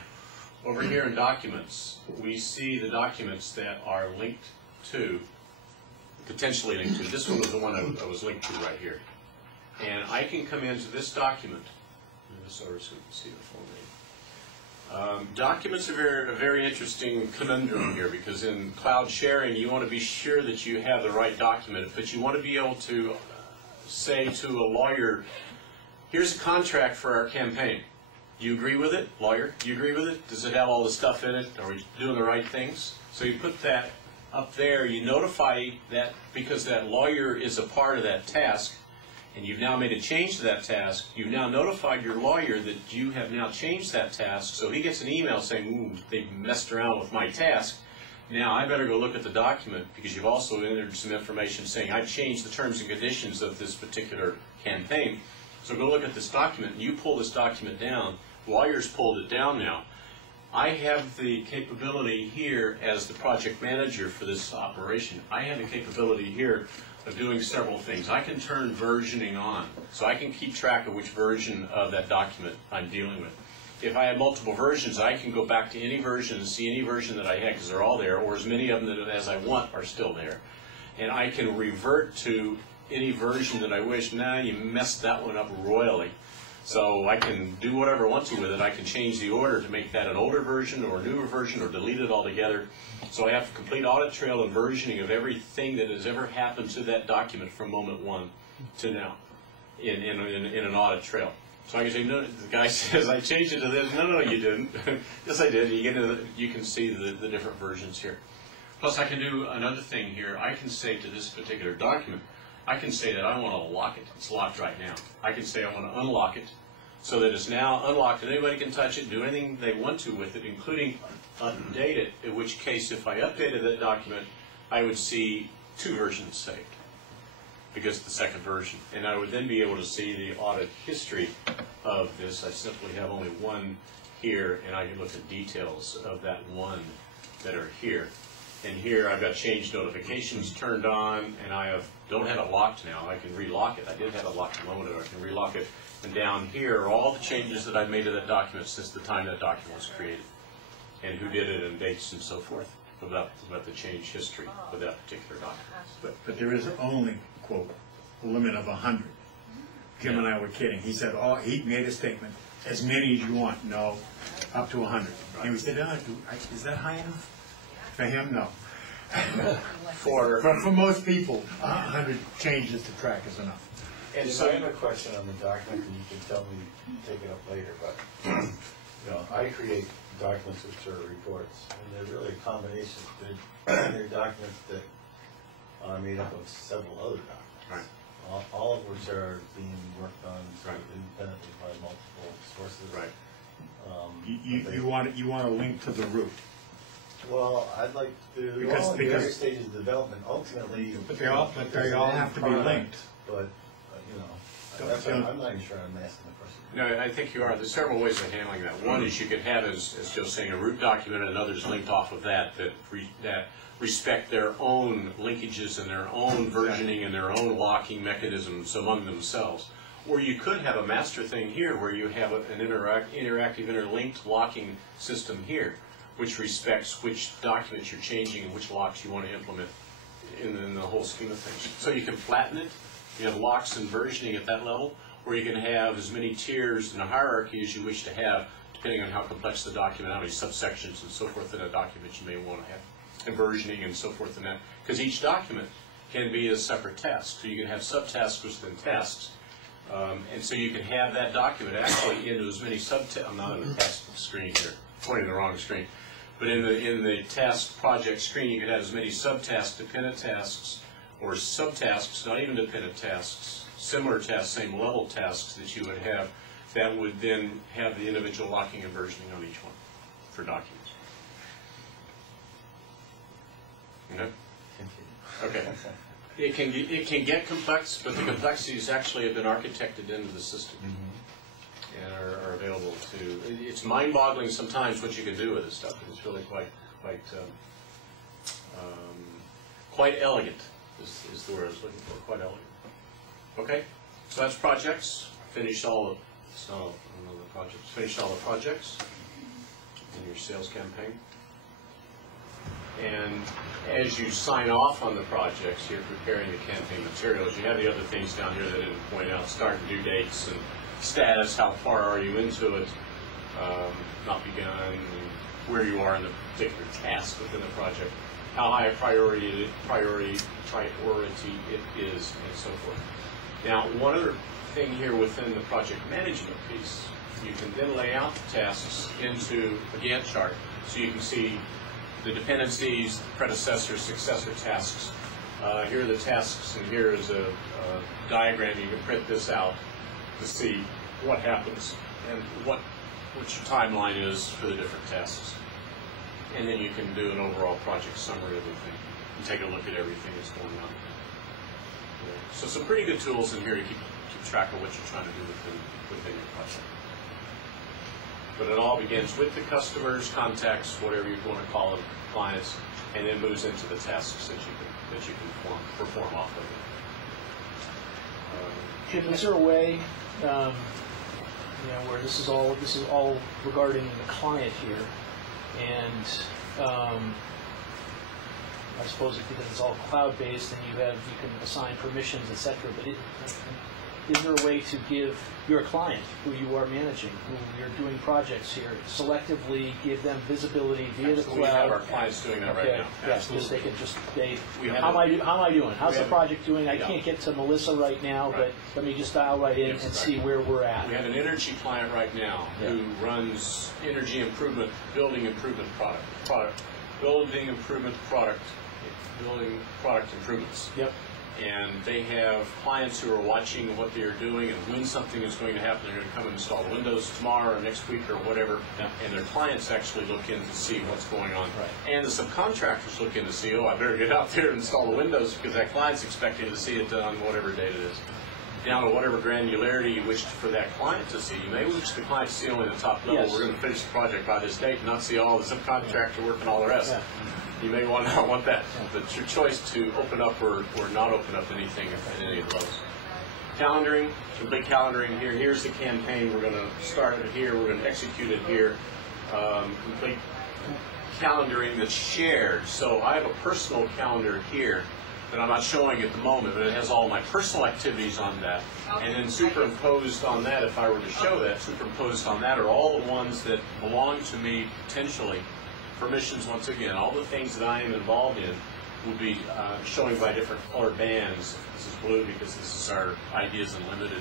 Over here in documents, we see the documents that are linked to, potentially linked to. This one was the one I was linked to right here. And I can come into this document, move this over so we can see the full name. Documents are a very interesting conundrum here, because in cloud sharing you want to be sure that you have the right document, but you want to be able to say to a lawyer, here's a contract for our campaign. Do you agree with it, lawyer? Do you agree with it? Does it have all the stuff in it? Are we doing the right things? So you put that up there, you notify that, because that lawyer is a part of that task, and you've now made a change to that task. You've now notified your lawyer that you have now changed that task, so he gets an email saying, ooh, they've messed around with my task. Now I better go look at the document, because you've also entered some information saying I've changed the terms and conditions of this particular campaign. So go look at this document, and you pull this document down. Lawyers pulled it down now. I have the capability here as the project manager for this operation. I have the capability here of doing several things. I can turn versioning on, so I can keep track of which version of that document I'm dealing with. If I have multiple versions, I can go back to any version and see any version that I had, because they're all there, or as many of them as I want are still there. And I can revert to any version that I wish. Now you messed that one up royally. So I can do whatever I want to with it. I can change the order to make that an older version or a newer version, or delete it altogether. So I have a complete audit trail and versioning of everything that has ever happened to that document from moment one to now in an audit trail. So I can say, no, the guy says, I changed it to this. No, you didn't. Yes, I did. You can see the different versions here. Plus, I can do another thing here. I can say to this particular document, I can say that I want to lock it. It's locked right now. I can say I want to unlock it so that it's now unlocked and anybody can touch it, do anything they want to with it, including update it, in which case if I updated that document, I would see 2 versions saved, because it's the second version. And I would then be able to see the audit history of this. I simply have only one here, and I can look at details of that one that are here. And here I've got change notifications turned on, and don't have it locked now. I can relock it. I did have it locked a moment ago. I can relock it. And down here are all the changes that I've made to that document since the time that document was created, and who did it, and dates and so forth, about the change history of that particular document. But there is only, quote, a limit of 100. Jim and I were kidding. He said, he made a statement, as many as you want. No, up to 100. Right. And we said, is that high enough? For him, no. For most people, 100 changes to track is enough. And so I have a question on the document, and you can tell me, take it up later, but I create documents which are reports, and they're really a combination. They're documents that are made up of several other documents, right. All of which are being worked on independently by multiple sources. Right. You want to link to the root. Well, I'd like to do all in various stages of development. Ultimately, but they all have to be linked. But I'm not even sure I'm asking the question. No, I think you are. There's several ways of handling that. One is you could have, as Joe's saying, a root document, and others linked off of that respect their own linkages and their own versioning and their own locking mechanisms among themselves. Or you could have a master thing here where you have an interactive interlinked locking system here, which respects which documents you're changing and which locks you want to implement in the whole scheme of things. So you can flatten it. You have locks and versioning at that level, or you can have as many tiers in a hierarchy as you wish to have, depending on how complex the document, how many subsections and so forth in a document you may want to have, and versioning and so forth in that. Because each document can be a separate task. So you can have subtasks within tasks. And so you can have that document actually into as many subtasks. I'm not in the task screen here, pointing the wrong screen. But in the task project screen, you can have as many subtasks, dependent tasks, or subtasks, not even dependent tasks, similar tasks, same level tasks that you would have, that would then have the individual locking and versioning on each one for documents. Okay? Okay. It can get complex, but the complexities actually have been architected into the system and are available to. It's mind-boggling sometimes what you can do with this stuff. It's really quite elegant. Is the word I was looking for. Quite elegant. Okay, so that's projects. Finished all of. It's not another project. Finished all the projects in your sales campaign. And as you sign off on the projects, you're preparing the campaign materials. You have the other things down here that I didn't point out: start and due dates and status. How far are you into it? Not begun. And where you are in the particular task within the project. How high a priority it is, and so forth. Now, one other thing here within the project management piece, you can then lay out the tasks into a Gantt chart, so you can see the dependencies, predecessor, successor tasks. Here are the tasks, and here is a diagram. You can print this out to see what happens and what your timeline is for the different tasks. And then you can do an overall project summary of the thing and take a look at everything that's going on. So some pretty good tools in here to keep track of what you're trying to do within your project. But it all begins with the customers, contacts, whatever you want to call them, clients, and then moves into the tasks that you can perform off of it. Is there a way, where this is all regarding the client here, and I suppose because it's all cloud-based and you can assign permissions, etc. But is there a way to give your client, who you are managing, who you're doing projects here, selectively give them visibility via the cloud? We have our clients doing that right now. Yes, they can how am I doing? How's the project doing? I can't get to Melissa right now, but let me just dial right in and see where we're at. We have an energy client right now who runs energy improvement, building product improvements. Yep. And they have clients who are watching what they're doing and when something is going to happen. They're going to come and install Windows tomorrow or next week or whatever. Yeah. And their clients actually look in to see what's going on. Right. And the subcontractors look in to see, I better get out there and install the Windows because that client's expecting to see it on whatever date it is. Down to whatever granularity you wish for that client to see. You may wish the client to see only the top level. Yes. We're going to finish the project by this date and not see all the subcontractor work and all the rest. Yeah. You may not want that. It's your choice to open up or not open up anything at any of those. Calendaring, complete calendaring here. Here's the campaign. We're going to start it here. We're going to execute it here. Complete calendaring that's shared. So I have a personal calendar here that I'm not showing at the moment, but it has all my personal activities on that. And then superimposed on that, if I were to show that, superimposed on that are all the ones that belong to me potentially. Permissions, once again, all the things that I am involved in will be showing by different color bands. This is blue because this is our Ideas Unlimited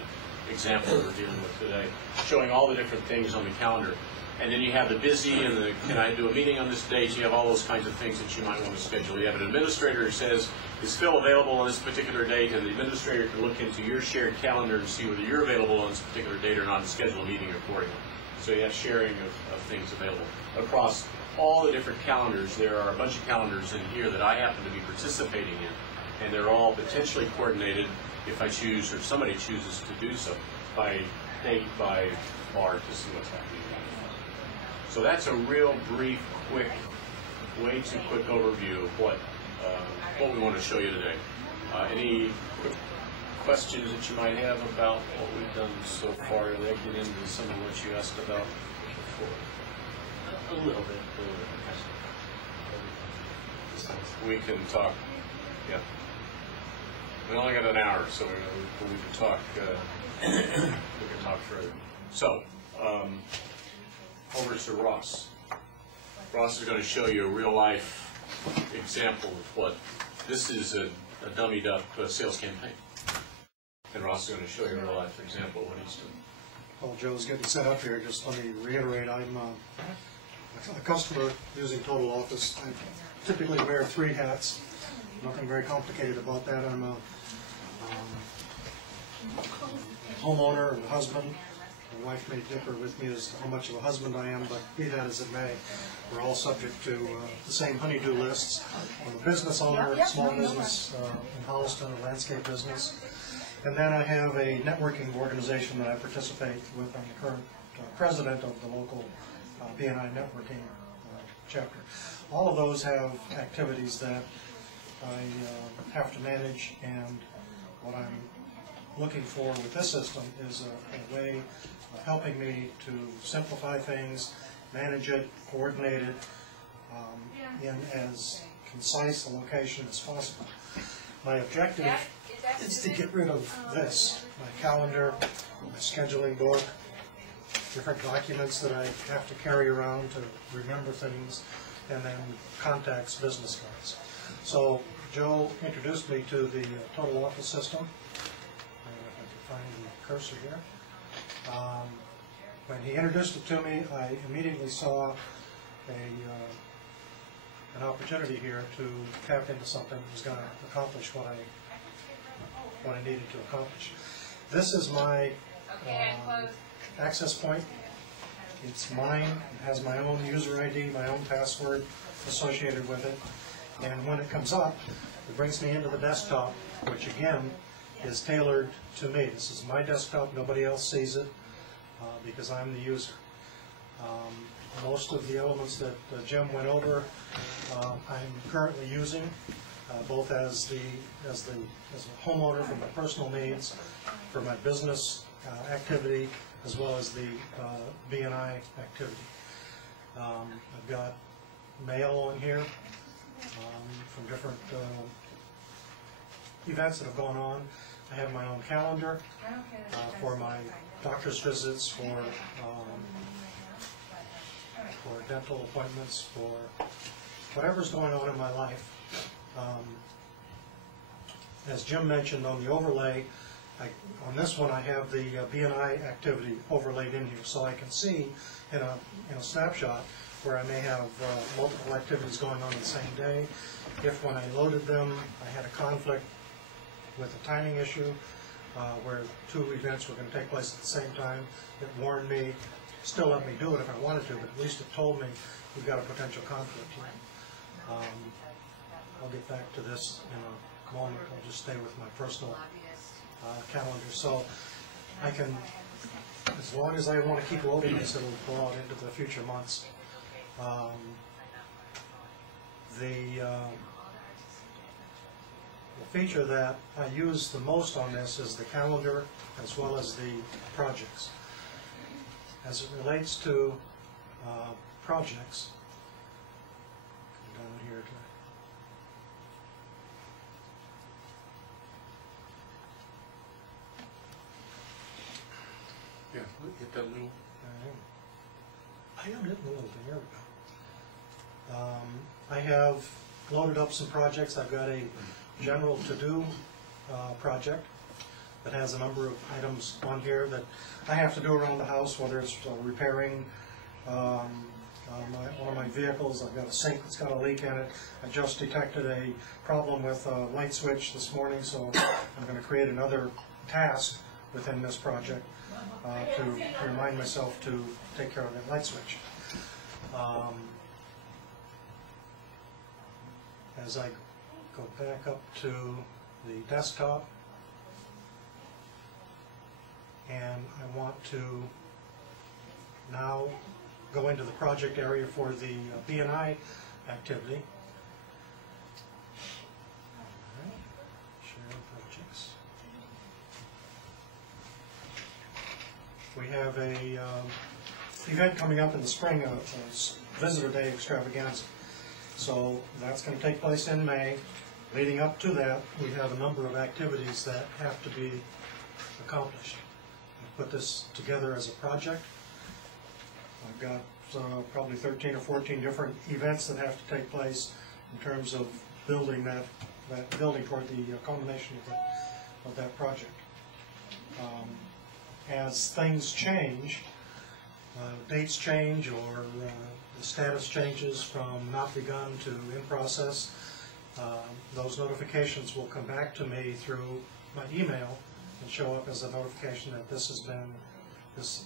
example we're dealing with today, showing all the different things on the calendar. And then you have the busy and the can I do a meeting on this date? You have all those kinds of things that you might want to schedule. You have an administrator who says, is Phil available on this particular date? And the administrator can look into your shared calendar and see whether you're available on this particular date or not and schedule a meeting accordingly. So you have sharing of things available across all the different calendars. There are a bunch of calendars in here that I happen to be participating in, and they're all potentially coordinated if I choose or somebody chooses to do so by date, by bar to see what's happening. So that's a real brief, quick, way too quick overview of what we want to show you today. Any quick questions that you might have about what we've done so far? That get into some of what you asked about before. A little bit. We can talk. Yeah. We only got an hour, so we can talk. We can talk further. So, over to Ross. Ross is going to show you a real life example of what this is. a dummied up sales campaign. And Ross is going to show you a real life example of what he's doing. While Joe's getting set up here, just let me reiterate, I'm a customer using Total Office. I typically wear 3 hats. Nothing very complicated about that. I'm a homeowner and a husband. My wife may differ with me as to how much of a husband I am, but be that as it may, we're all subject to the same honey-do lists. I'm a business owner, small business in Holliston, a landscape business. And then I have a networking organization that I participate with. I'm the current president of the local BNI networking chapter. All of those have activities that I have to manage, and what I'm looking for with this system is a way of helping me to simplify things, manage it, coordinate it in as concise a location as possible. My objective is to get rid of this, my calendar, my scheduling book, different documents that I have to carry around to remember things, and then contacts, business cards. So Joe introduced me to the Total Office system. If I can find the cursor here. When he introduced it to me, I immediately saw an opportunity here to tap into something that was going to accomplish what I needed to accomplish. This is my access point. It's mine. It has my own user ID, my own password associated with it. And when it comes up, it brings me into the desktop, which again is tailored to me. This is my desktop. Nobody else sees it because I'm the user. Most of the elements that Jim went over, I'm currently using, both as a homeowner for my personal needs, for my business activity, as well as the BNI activity. I've got mail on here from different events that have gone on. I have my own calendar for my doctor's visits, for dental appointments, for whatever's going on in my life. As Jim mentioned on the overlay, on this one I have the BNI activity overlaid in here, so I can see in a snapshot where I may have multiple activities going on the same day. If when I loaded them I had a conflict with a timing issue where 2 events were going to take place at the same time, it warned me, still let me do it if I wanted to, but at least it told me we've got a potential conflict here. I'll get back to this in a moment. I'll just stay with my personal calendar. So I can, as long as I want to keep loading this, it'll go out into the future months. The feature that I use the most on this is the calendar as well as the projects. As it relates to projects, come down here to Yeah, hit that little. I am hitting a little thing. There we go. I have loaded up some projects. I've got a general to-do project that has a number of items on here that I have to do around the house, whether it's repairing one of my vehicles. I've got a sink that's got a leak in it. I just detected a problem with a light switch this morning, so I'm going to create another task within this project to remind myself to take care of that light switch. As I go back up to the desktop, and I want to now go into the project area for the BNI activity. All right. Share projects. We have a event coming up in the spring, a Visitor Day extravaganza. So that's going to take place in May. Leading up to that, we have a number of activities that have to be accomplished. I put this together as a project. I've got probably 13 or 14 different events that have to take place in terms of building that building toward the culmination of that project. As things change, dates change, or the status changes from not begun to in process, those notifications will come back to me through my email and show up as a notification that this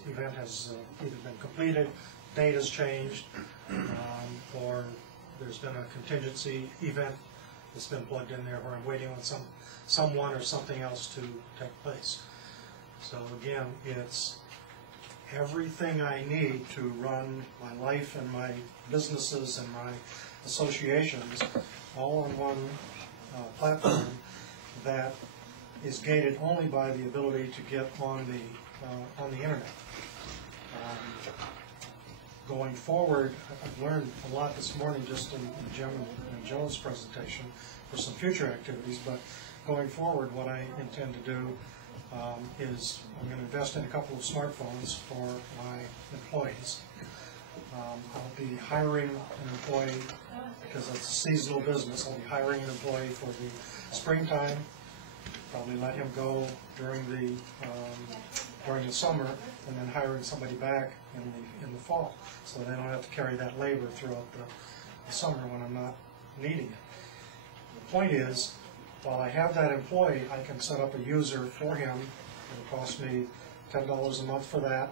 event has either been completed, date has changed, or there's been a contingency event that's been plugged in there where I'm waiting on someone or something else to take place. So again, it's everything I need to run my life and my businesses and my associations all on one platform that is gated only by the ability to get on the internet. Going forward, I've learned a lot this morning just in Jim and Joe's presentation for some future activities, but going forward, what I intend to do is I'm going to invest in a couple of smartphones for my employees. I'll be hiring an employee, because it's a seasonal business, I'll be hiring an employee for the springtime, probably let him go during the summer, and then hiring somebody back in the fall, so they don't have to carry that labor throughout the summer when I'm not needing it. The point is, while I have that employee, I can set up a user for him. It'll cost me $10 a month for that,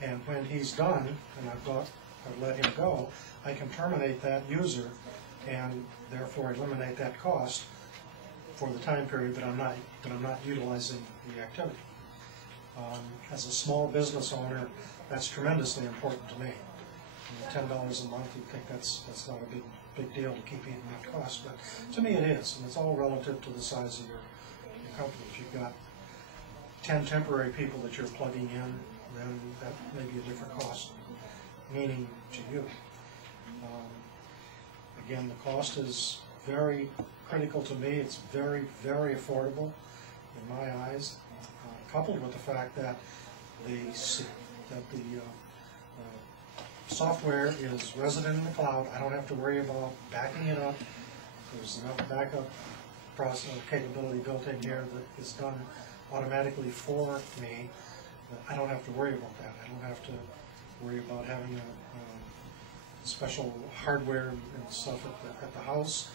and when he's done, and I've let him go, I can terminate that user and therefore eliminate that cost for the time period that I'm not utilizing the activity. As a small business owner, that's tremendously important to me. $10 a month, you think that's not a big deal to keep eating that cost, but to me it is, and it's all relative to the size of your company. If you've got 10 temporary people that you're plugging in, then that may be a different cost, meaning to you. Again, the cost is very critical to me. It's very, very affordable in my eyes, coupled with the fact that the software is resident in the cloud. I don't have to worry about backing it up. There's enough backup process capability built in here that is done automatically for me. I don't have to worry about that. I don't have to worry about having a special hardware and stuff at the house.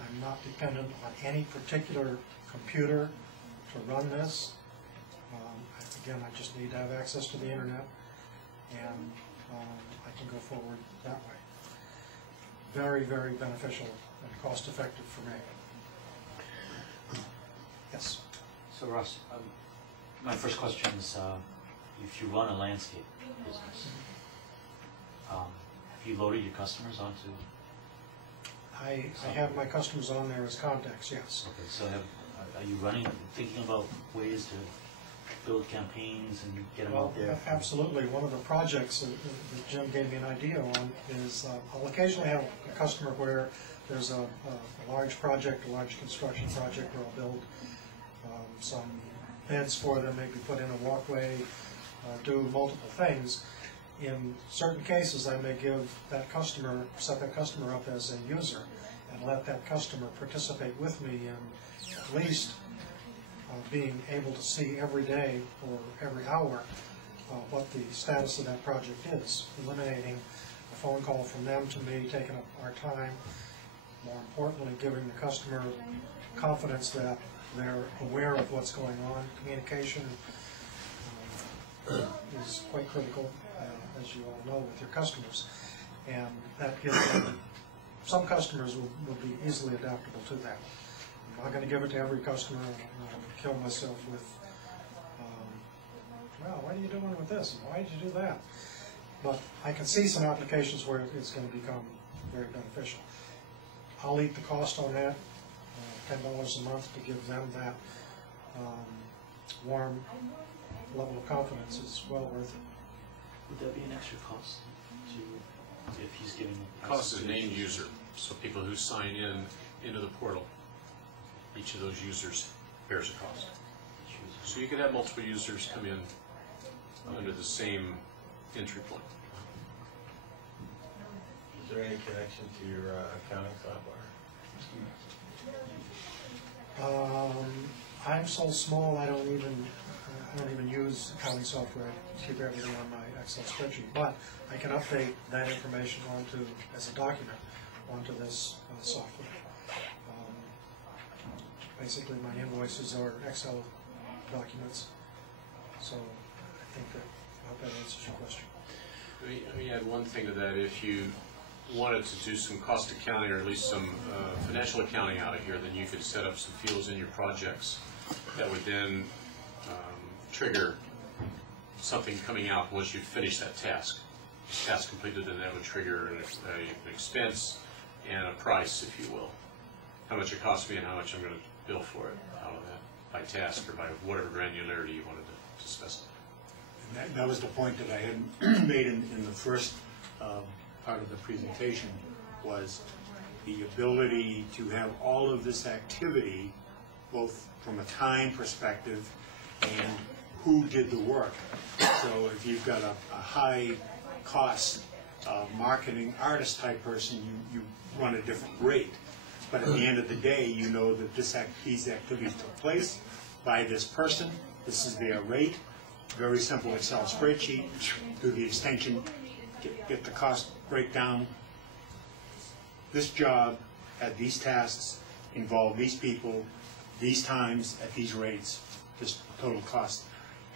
I'm not dependent on any particular computer to run this. Again, I just need to have access to the internet, and I can go forward that way. Very, very beneficial and cost-effective for me. Yes? So Russ, my first question is, if you run a landscape business, have you loaded your customers onto? I have my customers on there as contacts, yes. Okay, so are you thinking about ways to build campaigns and get them out there? Absolutely. One of the projects that Jim gave me an idea on is I'll occasionally have a customer where there's a large project, a large construction project where I'll build some beds for them, maybe put in a walkway, do multiple things. In certain cases, I may give that customer, set that customer up as a user and let that customer participate with me in at least being able to see every day or every hour what the status of that project is, eliminating a phone call from them to me, taking up our time, more importantly, giving the customer confidence that they're aware of what's going on. Communication is quite critical, as you all know, with your customers, and that gives them, some customers will be easily adaptable to that. I'm not going to give it to every customer. I'm not going to kill myself with, well, what are you doing with this? And why did you do that? But I can see some applications where it's going to become very beneficial. I'll eat the cost on that, $10 a month to give them that warm level of confidence is well worth it. Would that be an extra cost if he's giving Cost is named user, so people who sign into the portal, each of those users bears a cost. So you could have multiple users come in under the same entry point. Is there any connection to your accounting software? I'm so small, I don't even use accounting software to keep everything on my Excel spreadsheet. But I can update that information as a document onto this software. Basically, my invoices are Excel documents. So I hope that answers your question. Let me add one thing to that. If you wanted to do some cost accounting or at least some financial accounting out of here, then you could set up some fields in your projects that would then trigger something coming out once you finish that task. Task completed, and that would trigger an expense and a price, if you will. How much it costs me and how much I'm going to bill for it out of that by task or by whatever granularity you wanted to specify. And that was the point that I had made in the first part of the presentation, was the ability to have all of this activity, both from a time perspective and who did the work. So if you've got a high cost marketing artist type person, you run a different rate. But at the end of the day, you know that these activities took place by this person. This is their rate. Very simple Excel spreadsheet. Do the extension, get the cost breakdown. This job had these tasks, involved these people, these times, at these rates, this total cost.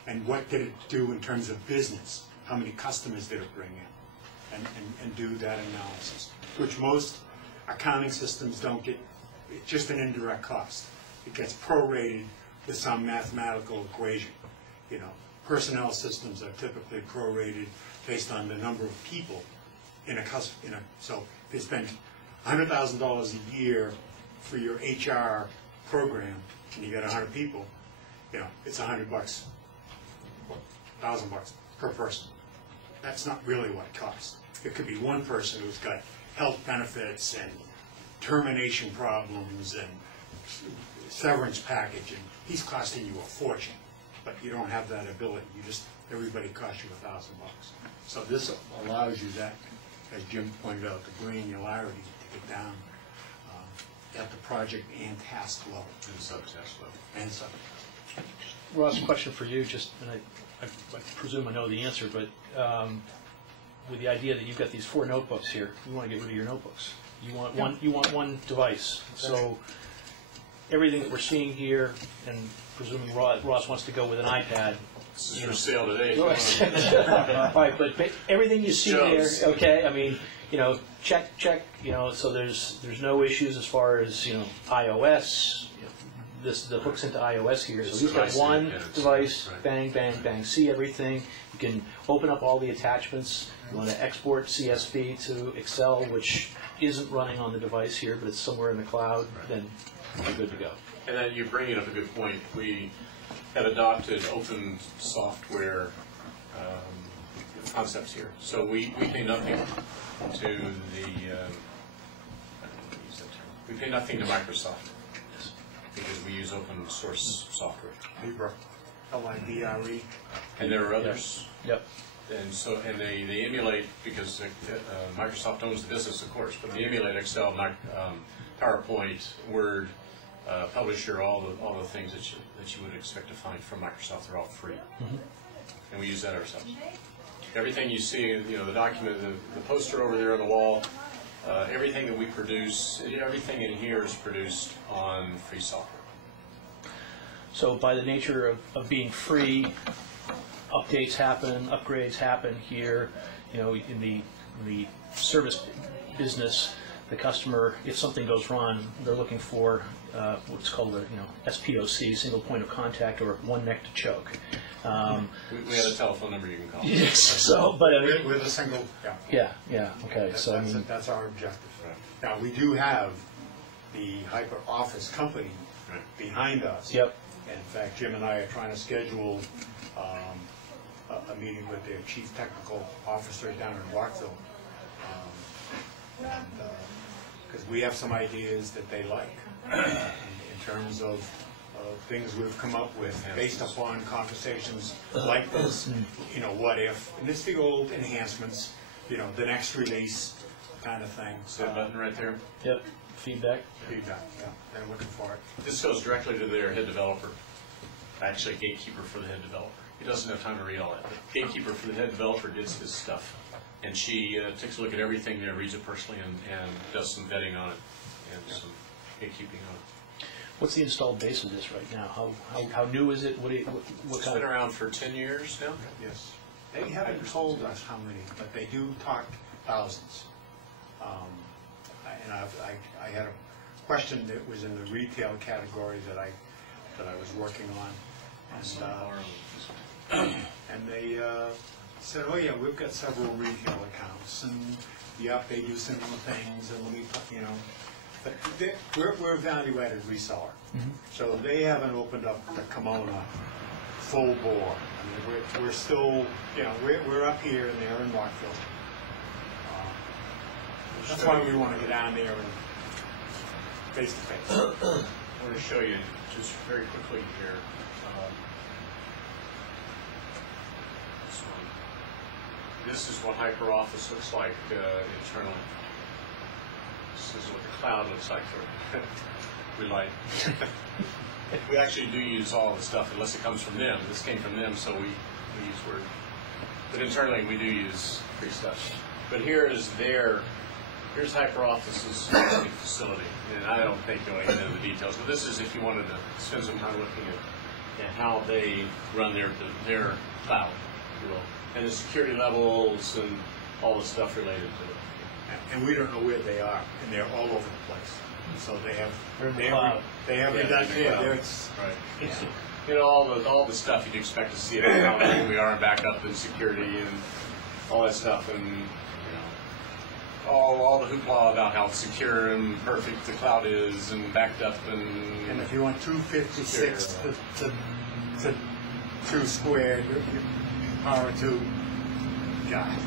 And what did it do in terms of business? How many customers did it bring in? And do that analysis, which most accounting systems don't get. It's just an indirect cost. It gets prorated with some mathematical equation. You know, personnel systems are typically prorated based on the number of people in a so if you spend $100,000 a year for your HR program and you got 100 people, you know, it's $100, $1,000 per person. That's not really what it costs. It could be one person who's got health benefits and termination problems and severance package, and he's costing you a fortune. But you don't have that ability. Everybody costs you $1,000. So this allows you that, as Jim pointed out, the granularity to get down at the project and task level. And subtask level. And sub. Ross, question for you, and I presume I know the answer, but with the idea that you've got these 4 notebooks here, you want to get rid of your notebooks. You want one device. So everything that we're seeing here, and presuming Ross wants to go with an iPad. This is for sale today. Right, but everything you see there, okay, I mean, you know, check, you know, so there's no issues as far as, you know, iOS, the hooks into iOS here. So he's got one device, bang, bang, bang, see everything. You can open up all the attachments. You want to export CSV to Excel, which isn't running on the device here, but it's somewhere in the cloud, then you're good to go. And then you're bringing up a good point. We have adopted open software concepts here. So we pay nothing to we pay nothing to Microsoft because we use open source software. Libra, L-I-B-R-E. And there are others. Yep. And they emulate, because Microsoft owns the business, of course, but they emulate Excel, PowerPoint, Word, Publisher, all the things that you would expect to find from Microsoft. They're all free, and we use that ourselves. Everything you see, you know, the document, the poster over there on the wall, everything that we produce, everything in here is produced on free software. So by the nature of being free, updates happen, upgrades happen here. You know, in the service business, the customer, if something goes wrong, they're looking for what's called a SPOC, single point of contact, or one neck to choke. We have a telephone number you can call. Yes. So, but I mean, with a single, yeah. Okay. So that's our objective. Now we do have the Hyper Office company behind us. Yep. And in fact, Jim and I are trying to schedule a meeting with their chief technical officer down in Rockville, because we have some ideas that they like in terms of things we've come up with based upon conversations like this. You know, what if? And it's the old enhancements. You know, the next release kind of thing. So that button right there. Yep. feedback. Feedback, yeah, they're looking for it. This goes directly to their head developer, actually gatekeeper for the head developer. He doesn't have time to read all that, but gatekeeper for the head developer gets this stuff. And she takes a look at everything there, reads it personally, and does some vetting on it and some gatekeeping on it. What's the installed base of this right now? How new is it? What It's kind been of? around for 10 years now. Yes. They haven't told us how many, but they do talk thousands. And I had a question that was in the retail category that I was working on, and they said, "Oh yeah, we've got several retail accounts, and yeah, they do similar things, and we, you know." But we're a value-added reseller, so they haven't opened up the kimono full bore. I mean, we're still, you know, we're up here and they're in Rockville. That's why we want to get down there and face to face. I want to show you just very quickly here. This one. This is what HyperOffice looks like internally. This is what the cloud looks like for we like. We actually do use all the stuff unless it comes from them. This came from them, so we use Word. But internally we do use free stuff. But here's HyperOffice's facility. And I don't think going into the details, but this is if you wanted to spend some time looking at how they run their cloud, if you will. And the security levels and all the stuff related to it. And we don't know where they are, and they're all over the place. So they have cloud. they have redundant. Yeah. Right. Yeah. You know, all the stuff you'd expect to see it, how big we are in backup and security and all that stuff, and you know, all the hoopla about how secure and perfect the cloud is and backed up And if you want 256 to 2 squared, you power 2. God.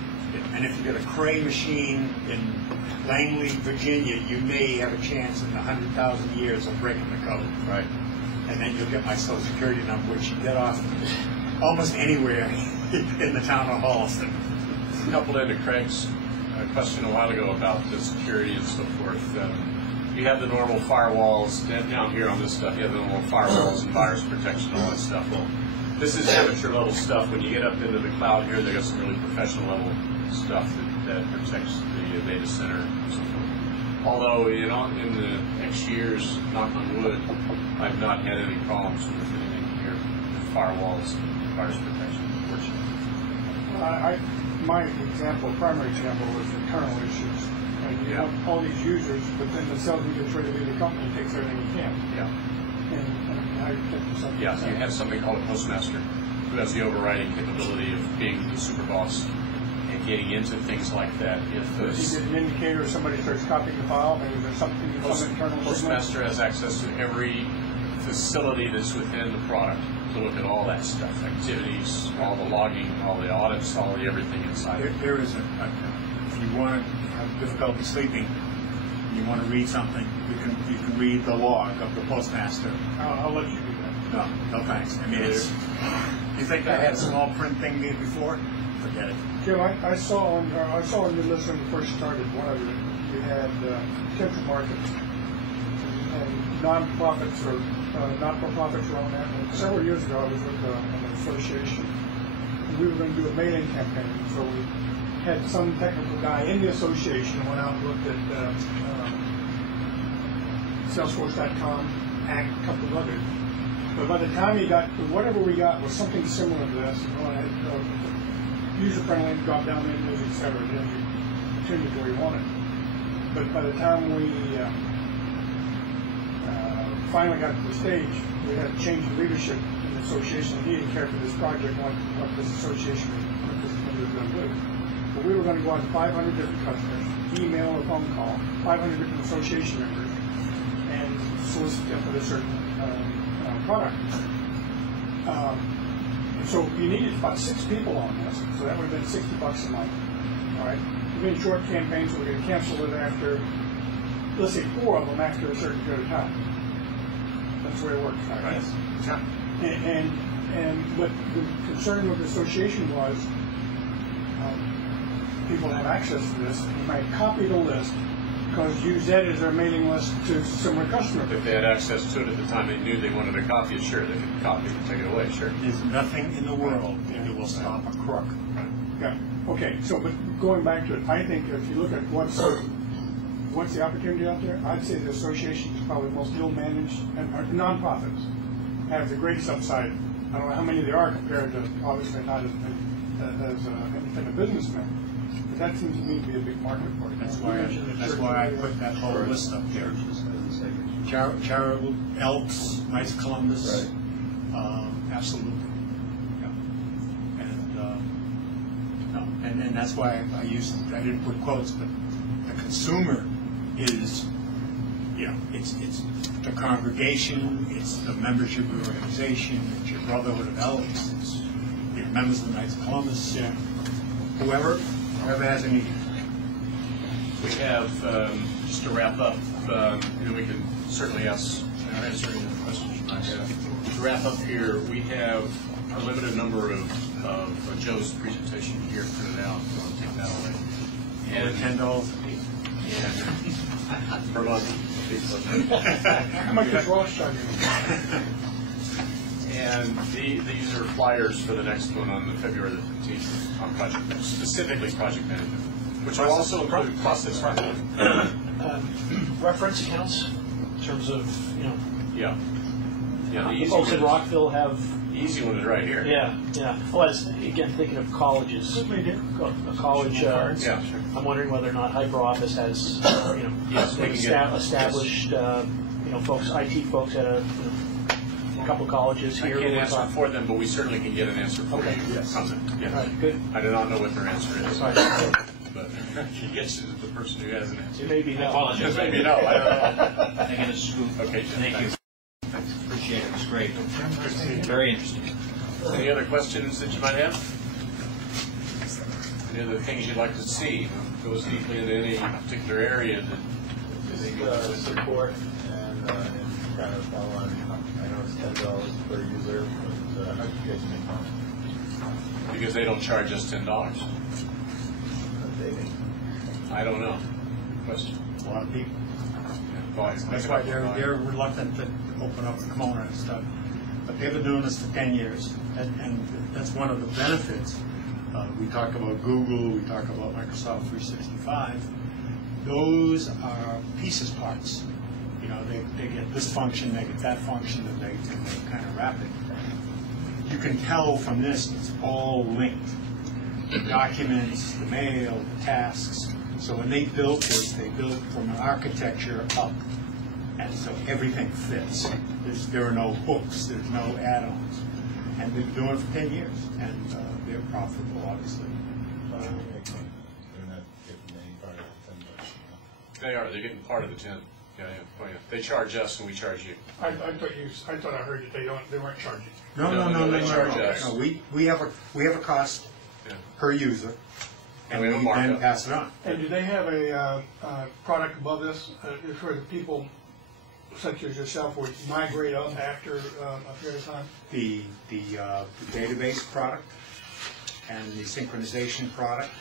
And if you've got a Cray machine in Langley, Virginia, you may have a chance in 100,000 years of breaking the code. Right. And then you'll get my social security number, which you get off almost anywhere in the town of Holliston. Coupled into Craig's question a while ago about the security and so forth. You have the normal firewalls down here on this stuff. You have the normal firewalls and virus protection, all that stuff. Well, this is amateur level stuff. When you get up into the cloud here, they got some really professional level stuff that protects the data center and so forth. Although, you know, in the next years, knock on wood, I've not had any problems with anything here with firewalls and virus protection, fortunately. My primary example was internal issues. And you have all these users, but then the salesman gets ready to leave the company and takes everything he can. Yeah. And how you take this up? Yeah, so you have something called a postmaster who has the overriding capability of being the super boss and getting into things like that. If you get an indicator if somebody starts copying the file, maybe there's something some internal postmaster has access to every facility that's within the product to look at all that stuff, activities, all the logging, all the audits, all the everything inside. There is if you want to have difficulty sleeping, you want to read something, you can read the log of the postmaster. I'll let you do that. No thanks. I mean, it's. You think I had a small print thing made before? Forget it. Jim, I saw on your list when you first started, one of you had potential markets and non-profits or not-for-profits around that. And several years ago, I was with an association, and we were going to do a mailing campaign. So we had some technical guy in the association and went out and looked at Salesforce.com, Act, a couple of others. But by the time he got to whatever we got was something similar to this. User-friendly, drop down menus, etc. Then you tune it where you want it. But by the time we finally got to the stage, we had a change in leadership in the association. He didn't care for this project, what this association was going to do. But we were going to go out to 500 different customers, email or phone call, 500 different association members, and solicit them for a certain product. So you needed about 6 people on this, so that would have been $60 a month. All right, we're doing short campaigns, so we're going to cancel it after, let's say 4 of them after a certain period of time. That's the way it works. Right? Yes. And what the concern with the association was, people have access to this. You might copy the list, because use that as their mailing list to similar customers. If they had access to it at the time they knew they wanted a copy, sure, they could copy it and take it away, sure. There's nothing in the world that will stop a crook. Yeah. Okay. So, but going back to it, I think if you look at what's the opportunity out there, I'd say the association is probably the most ill-managed, and nonprofits have the greatest upside. I don't know how many there are compared to, obviously not as independent businessmen. But that seems to me to be a big market for it. That's why I put that whole list up there. Charitable, Elks, Knights of Columbus, absolutely. Yeah. And that's why I didn't put quotes, but the consumer is, it's the congregation, it's the membership of the organization, it's your Brotherhood of Elks, it's your members of the Knights of Columbus, whoever has a need. We have, just to wrap up, we can certainly answer any questions you might have. To wrap up here, we have a limited number of Joe's presentation here printed out. If you want to take that away. And $10 a piece. And per month. How much is Ross charging? And these are flyers for the next one on February the 15th on project, specifically project management, which will also include process management. Reference accounts in terms of, Yeah. Yeah, the the easy folks in one is- Rockville have. the easy one is right here. Yeah. Well, I was, again, thinking of colleges. A college. Yeah, sure. I'm wondering whether or not HyperOffice has, Yes, we can get- established, folks, IT folks at a couple colleges I here. can't answer for them, but we certainly can get an answer for Okay. you. Yes. On that. All Yeah. right, good. I do not know what their answer is, All right. but she gets to the person who has an answer. It may be no. apologize. Maybe no, I don't know. I get a scoop. Okay, Jim, Thank you. thanks. Appreciate it. It was great. Very interesting. Any other questions that you might have? Any other things you'd like to see? Goes deeply into any particular area that you think Support and kind of follow on. I know it's $10 per user, but how do you guys make money? because they don't charge us $10. I don't know. Question. A lot of people. Volume. That's why they're reluctant to open up a Kona and stuff. But they've been doing this for 10 years, and that's one of the benefits. We talk about Google, we talk about Microsoft 365. Those are pieces parts. They get this function, they get that function, and they kind of wrap it. You can tell from this it's all linked. The documents, the mail, the tasks. So when they built this, they built from an architecture up. And so everything fits. There are no hooks, there's no add-ons. And they've been doing it for 10 years. And they're profitable, obviously. They're not getting any part of the $10. They are. They're getting part of the 10. Yeah. Oh, yeah. They charge us and we charge you. I thought I heard you. They weren't charging. No, they charge us. No, we have a cost Yeah. per user, and we we have a markup. then pass it on. And do they have a product above this for the people such as yourself would migrate up after a period of time? The database product and the synchronization product,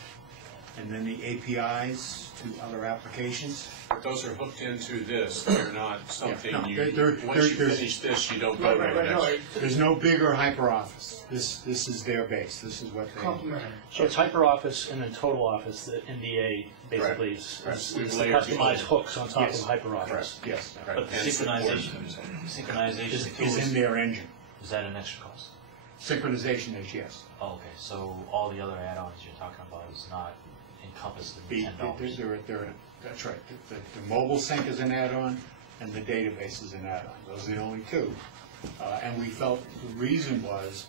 and then the APIs to other applications. But those are hooked into this. They're not something Yeah, no, you, they're- once you there's- finish this, you don't go to the Right, no, next. There's no bigger HyperOffice. This is their base. This is what they. Complementary. So it's HyperOffice and then Total Office, the NDA basically Right. is We've the layered customized people. hooks on top Yes. of HyperOffice. Correct. Yes. Right. But the And synchronization Is tools, in their engine. is that an extra cost? Synchronization is yes. Oh, okay, so all the other add-ons you're talking about is not encompassed in the $10? That's right. The mobile sync is an add-on, and the database is an add-on. Those are the only two. And we felt the reason was,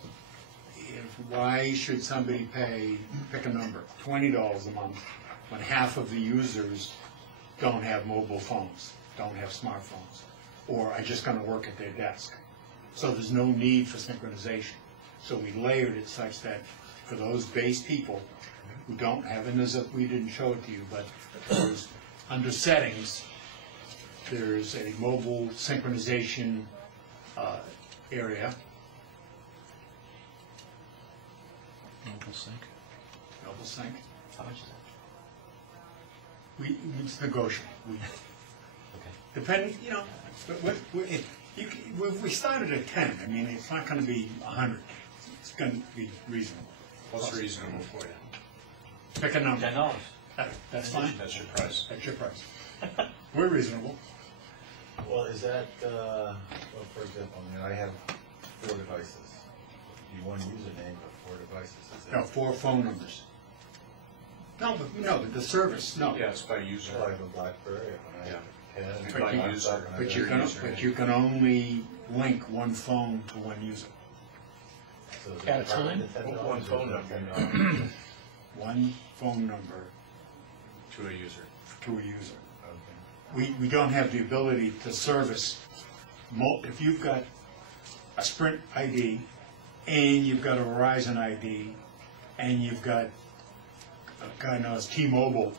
why should somebody pay, pick a number, $20 a month, when half of the users don't have mobile phones, don't have smartphones, or are just going to work at their desk? So there's no need for synchronization. So we layered it such that for those base people who don't have, and we didn't show it to you, but there's, under settings, there's a mobile synchronization area. Mobile sync. Mobile sync. How much is it's negotiable. Depending, you know, we started at 10. I mean, it's not going to be 100. It's going to be reasonable. What's reasonable for you? Pick a number. $10. That's fine. That's your price. That's your price. We're reasonable. Well, is that, well, for example, I mean, I have 4 devices. You one username, but 4 devices. Is that? No, 4 phone numbers. No, but the service, no. Yeah, it's by user. I have a BlackBerry, and I have a pen. By user. But you can only link one phone to one user. So is At it a time? $10 One phone or number. One phone number To a user. to a user. Okay. We don't have the ability to service, if you've got a Sprint ID, and you've got a Verizon ID, and you've got, God knows, T-Mobile,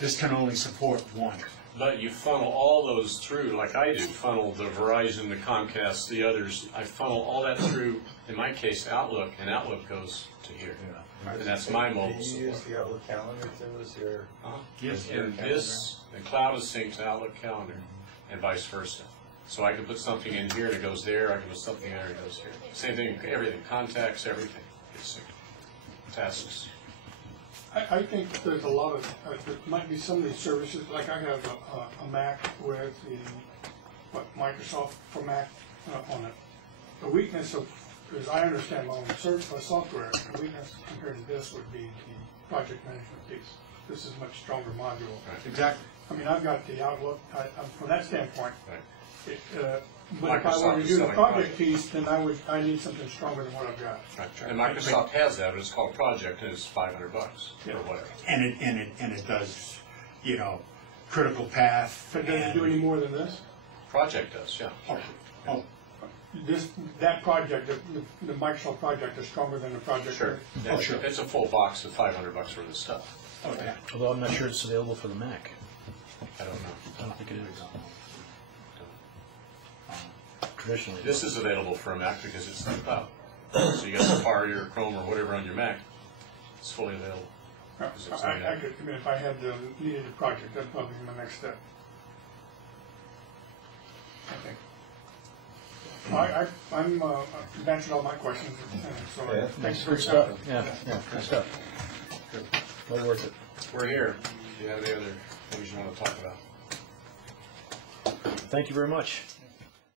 this can only support one. But you funnel all those through, like I do, funnel the Verizon, the Comcast, the others. I funnel all that through, in my case, Outlook, and Outlook goes to here. Yeah. And that's my mobile Do you support. use the Outlook calendar too as your? Yes. And this, the cloud is synced to Outlook calendar, and vice versa. So I can put something in here and it goes there, I can put something there and it goes here. Same thing, everything, contacts, everything gets synced. Tasks. I think there's a lot of, there might be some of these services, like I have a Mac with the, Microsoft for Mac on it. The weakness of, as I understand my own software, the weakness compared to this would be the project management piece. This is a much stronger module. Exactly. I mean, I've got the Outlook, from that standpoint, Right. but if I Microsoft were to is do the selling project project. piece, then I need something stronger than what I've got. Right. And Microsoft has that, but it's called Project, and it's $500 or whatever. And it does, you know, critical path. But does it do any more than this? Project does, yeah. Oh, That project, the Microsoft project is stronger than the project. Sure. Oh, sure. It's a full box of $500 worth of stuff. oh, yeah. Although I'm not sure it's available for the Mac. I don't know. I don't think it is. Traditionally. This is available for a Mac because it's in the cloud. So you got Safari or Chrome or whatever on your Mac, it's fully available. I could, I mean, if I had needed a project, that'd probably be my next step. I think. I'm answered all my questions, so Yeah. thanks for Good your stuff. time. Yeah, good stuff. Well worth it. We're here. Do you have any other things you want to talk about? Thank you very much.